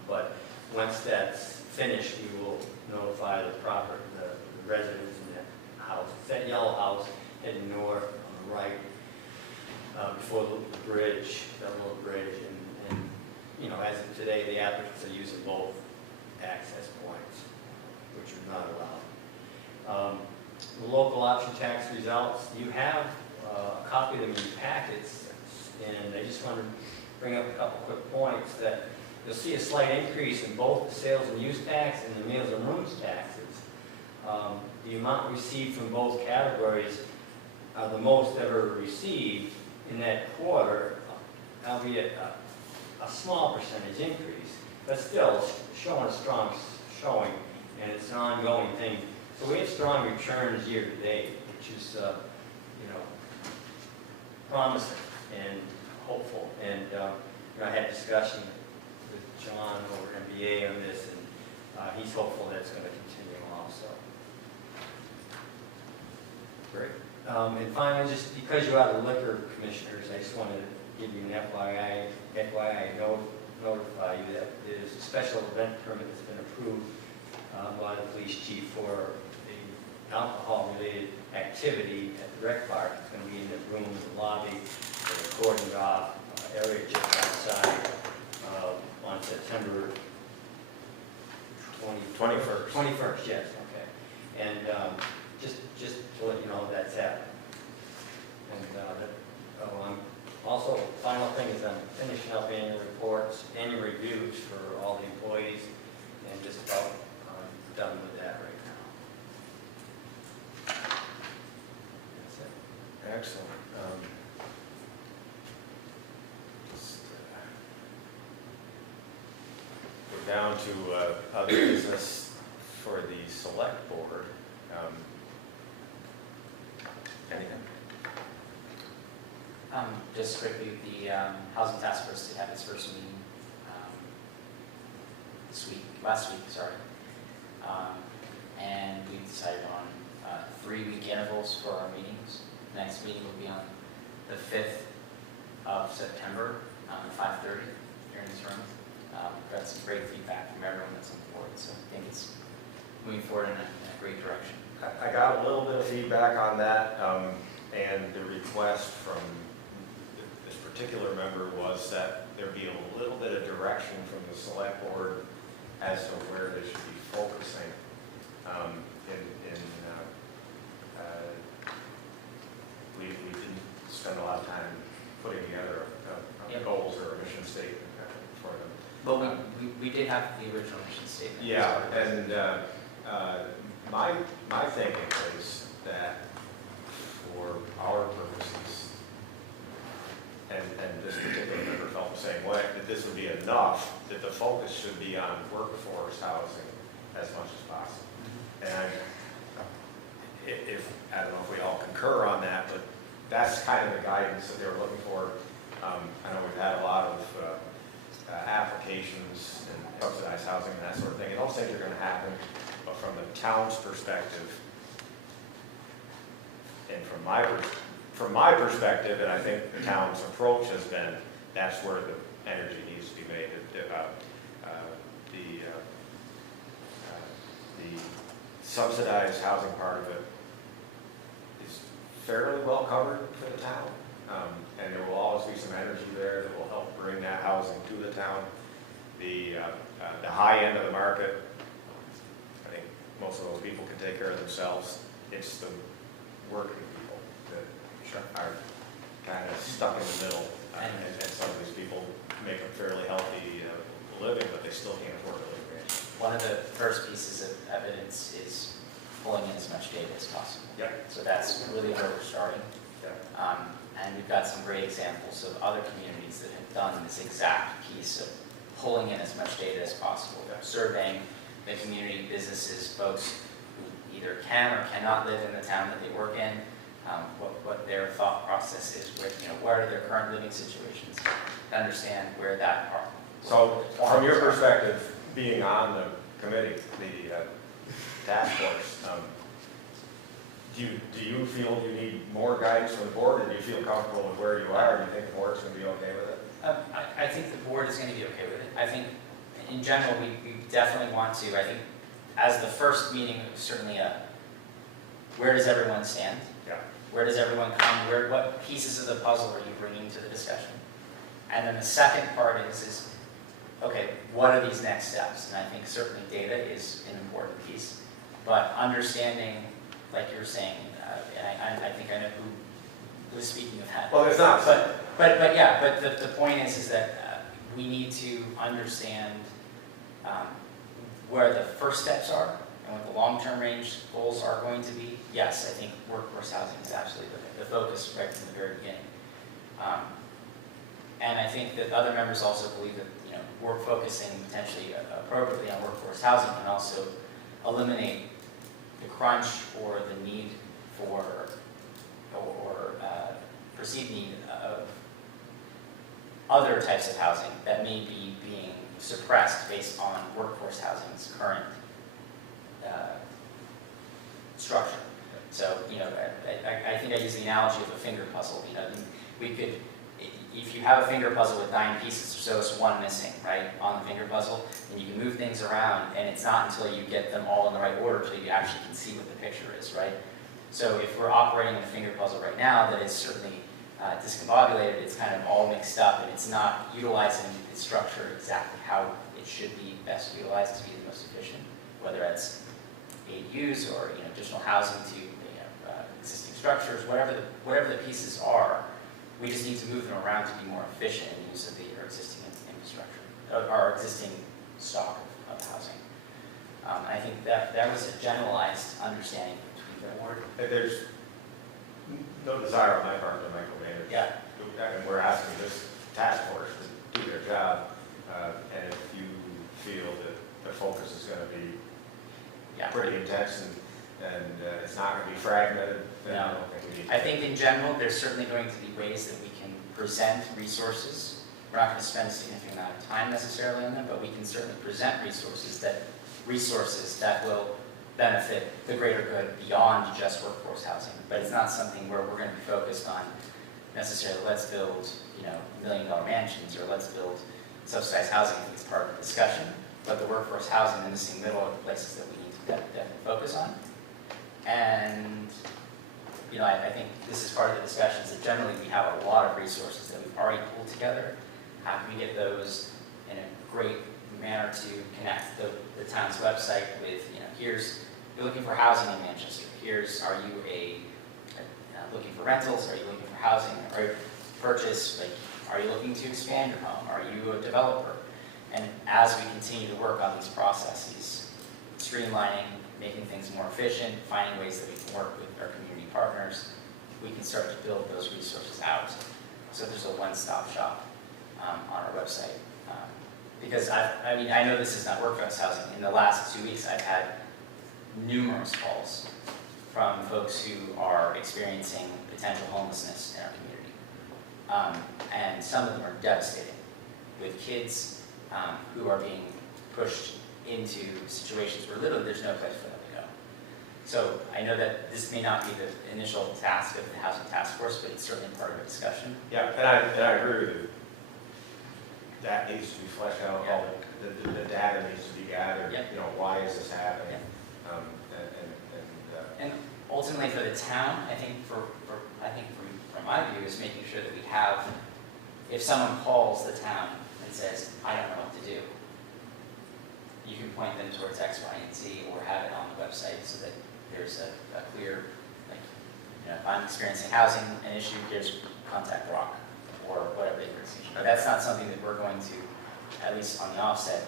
But once that's finished, we will notify the residents in that house. It's that yellow house heading north on the right, before the bridge, that little bridge. And as of today, the applicants are using both access points, which are not allowed. The local option tax results, you have a copy of them in your packets, and I just want to bring up a couple quick points. That you'll see a slight increase in both the sales and use tax and the meals and rooms taxes. The amount received from both categories are the most ever received in that quarter, albeit a small percentage increase, but still showing a strong showing, and it's an ongoing thing. So we have strong returns year to date, which is promising and hopeful. And I had discussion with John over MBA on this, and he's hopeful that it's going to continue also. Great. And finally, just because you are the liquor commissioners, I just wanted to give you an FYI notify you that there's a special event permit that's been approved by the police chief for the alcohol-related activity at the rec park. It's going to be in the room in the lobby, the cordoned off area just outside on September 21st. 21st, yes, okay. And just to let you know that's happening. And also, final thing is I'm finishing up annual reports, annual reviews for all the employees, and just about done with that right now. That's it. Excellent. We're down to other business for the select board. Anything? Just quickly, the Housing Task Force did have its first meeting last week, and we decided on 3-week intervals for our meetings. The next meeting will be on the 5th of September at 5:30 here in this room. Got some great feedback from everyone that's on board, so I think it's moving forward in a great direction. I got a little bit of feedback on that, and the request from this particular member was that there be a little bit of direction from the select board as to where they should be focusing in spend a lot of time putting together a Yep. goals or a mission statement for them. But we did have the original mission statement. Yeah, and my thinking is that for our purposes, and this particular member felt the same way, that this would be enough, that the focus should be on workforce housing as much as possible. And I don't know if we all concur on that, but that's kind of the guidance that they were looking for. I know we've had a lot of applications and subsidized housing and that sort of thing. I don't think they're going to happen, but from the town's perspective, and from my perspective, and I think the town's approach has been, that's where the energy needs to be made. The subsidized housing part of it is fairly well covered for the town. And there will always be some energy there that will help bring that housing to the town. The high end of the market, I think most of those people can take care of themselves. It's the working people that are kind of stuck in the middle. And some of these people make a fairly healthy living, but they still can't afford to live there. One of the first pieces of evidence is pulling in as much data as possible. Yeah. So that's really where we're starting. Yeah. And we've got some great examples of other communities that have done this exact piece of pulling in as much data as possible. Yeah. Surveying the community, businesses, folks who either can or cannot live in the town that they work in, what their thought process is, where are their current living situations, to understand where that are. So from your perspective, being on the committee, the task force, do you feel you need more guidance from the board, or do you feel comfortable with where you are? Do you think the board's going to be okay with it? I think the board is going to be okay with it. I think, in general, we definitely want to. I think, as the first meeting, certainly where does everyone stand? Yeah. Where does everyone come? What pieces of the puzzle are you bringing to the discussion? And then the second part is okay, what are these next steps? And I think certainly data is an important piece, but understanding, like you were saying, and I think I know who was speaking of that. Well, it's not. But yeah, but the point is that we need to understand where the first steps are and what the long-term range goals are going to be. Yes, I think workforce housing is absolutely the focus right from the very beginning. And I think that other members also believe that we're focusing potentially appropriately on workforce housing can also eliminate the crunch or the need for or perceived need of other types of housing that may be being suppressed based on workforce housing's current structure. So, I think I use the analogy of a finger puzzle. We could, if you have a finger puzzle with 9 pieces, so it's one missing, right, on the finger puzzle, and you can move things around, and it's not until you get them all in the right order until you actually can see what the picture is, right? So if we're operating in a finger puzzle right now that is certainly discombobulated, it's kind of all mixed up, and it's not utilizing its structure exactly how it should be best utilized to be the most efficient, whether it's ADUs or additional housing to existing structures, whatever the pieces are. We just need to move them around to be more efficient in use of our existing infrastructure, our existing stock of housing. I think that was a generalized understanding between the board. There's no desire on my part to micromanage. Yeah. And we're asking this task force to do their job. And if you feel that the focus is going to be pretty intense and it's not going to be fragmented, then I don't think we need to. I think in general, there's certainly going to be ways that we can present resources. We're not going to spend a significant amount of time necessarily on them, but we can certainly present resources that will benefit the greater good beyond just workforce housing. But it's not something where we're going to be focused on necessarily let's build $1 million mansions or let's build subsidized housing. I think it's part of the discussion. But the workforce housing, the missing middle, are the places that we need to definitely focus on. And I think this is part of the discussions that generally we have a lot of resources that we've already pulled together. How can we get those in a great manner to connect the town's website with, you're looking for housing in Manchester. Are you a looking for rentals? Are you looking for housing or purchase? Like, are you looking to expand your home? Are you a developer? And as we continue to work on these processes, streamlining, making things more efficient, finding ways that we can work with our community partners, we can start to build those resources out. So there's a one-stop shop on our website. Because I know this is not workforce housing. In the last 2 weeks, I've had numerous calls from folks who are experiencing potential homelessness in our community. And some of them are devastating, with kids who are being pushed into situations where literally there's no place for them to go. So I know that this may not be the initial task of the Housing Task Force, but it's certainly part of a discussion. Yeah, and I agree with you. That needs to be fleshed out, all the data needs to be gathered, Yeah. you know, why is this happening? And ultimately for the town, I think from my view, is making sure that we have, if someone calls the town and says, I don't know what to do, you can point them towards X, Y, and Z, or have it on the website so that there's a clear, like, you know, if I'm experiencing housing, an issue, here's contact Rock, or whatever they were saying. But that's not something that we're going to, at least on the offset,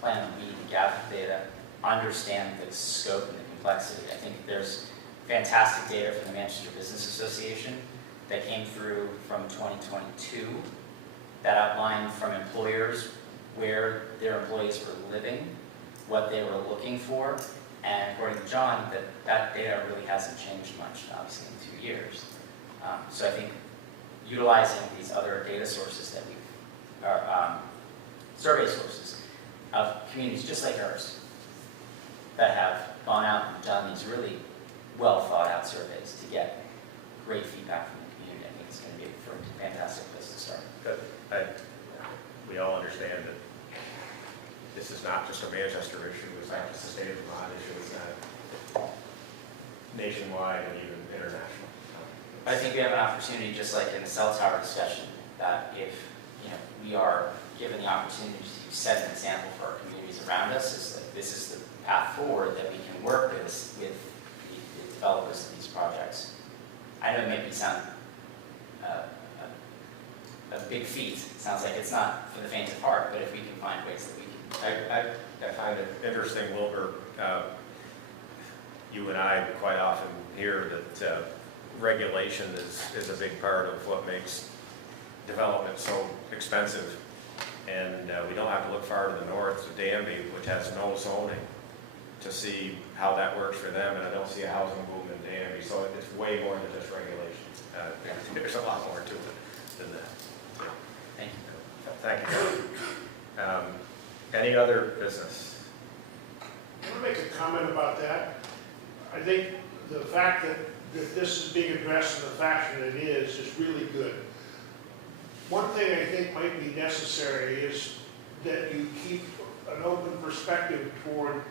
plan on. We need to gather data, understand the scope and the complexity. I think there's fantastic data from the Manchester Business Association that came through from 2022 that outlined from employers where their employees were living, what they were looking for, and according to John, that data really hasn't changed much, obviously, in 2 years. So I think utilizing these other data sources that survey sources of communities just like ours that have gone out and done these really well thought out surveys to get great feedback from the community, I think it's going to be a fantastic place to start. Good. We all understand that this is not just a Manchester issue, it's not just a state of Vermont issue, it's nationwide and even international. I think we have an opportunity, just like in the cell tower discussion, that if we are given the opportunity to set an example for our communities around us, is that this is the path forward that we can work with the developers of these projects. I know it may sound a big feat. It sounds like it's not for the faint of heart, but if we can find ways that we can. I find it interesting, Wilbur, you and I quite often hear that regulation is a big part of what makes development so expensive. And we don't have to look far to the north to Danby, which has no zoning, to see how that works for them. And I don't see a housing boom in Danby, so it's way more than just regulations. There's a lot more to it than that. Thank you. Thank you. Any other business? I want to make a comment about that. I think the fact that this is being addressed in the fashion it is really good. One thing I think might be necessary is that you keep an open perspective toward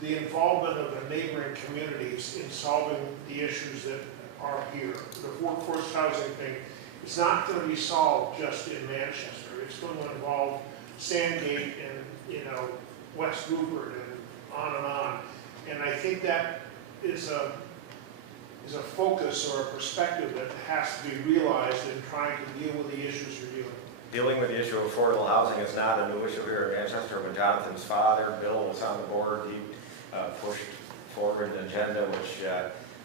the involvement of the neighboring communities in solving the issues that are here. The workforce housing thing, it's not going to be solved just in Manchester. It's going to involve Sandgate and West Rupert and on. And I think that is a focus or a perspective that has to be realized in trying to deal with the issues you're dealing with. Dealing with the issue of affordable housing is not a new issue here in Manchester. When Jonathan's father, Bill, was on the board, he pushed forward an agenda which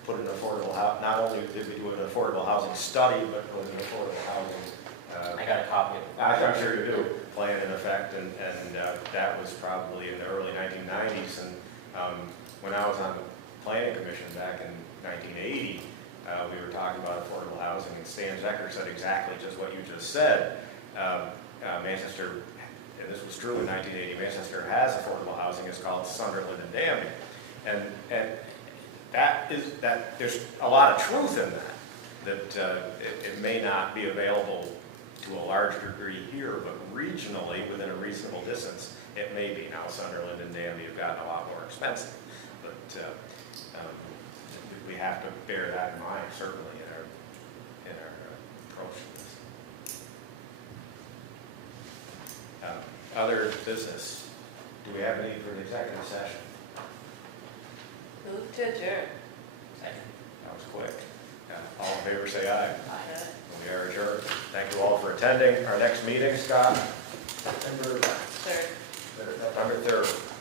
put an affordable house. Not only did we do an affordable housing study, but put an affordable housing. I got a copy of it. I'm sure you do. Plan in effect, and that was probably in the early 1990s. And when I was on the Planning Commission back in 1980, we were talking about affordable housing, and Stan Zecker said exactly just what you just said. Manchester, and this was true in 1980, Manchester has affordable housing. It's called Sunderland and Danby. And there's a lot of truth in that it may not be available to a large degree here, but regionally, within a reasonable distance, it may be. Now, Sunderland and Danby have gotten a lot more expensive, but we have to bear that in mind, certainly, in our approach to this. Other business? Do we have a need for an executive session? Move to adjourn. Second. That was quick. All in favor? favor, say aye. Aye. We are adjourned. Thank you all for attending. Our next meeting, Scott, Third. September 3rd.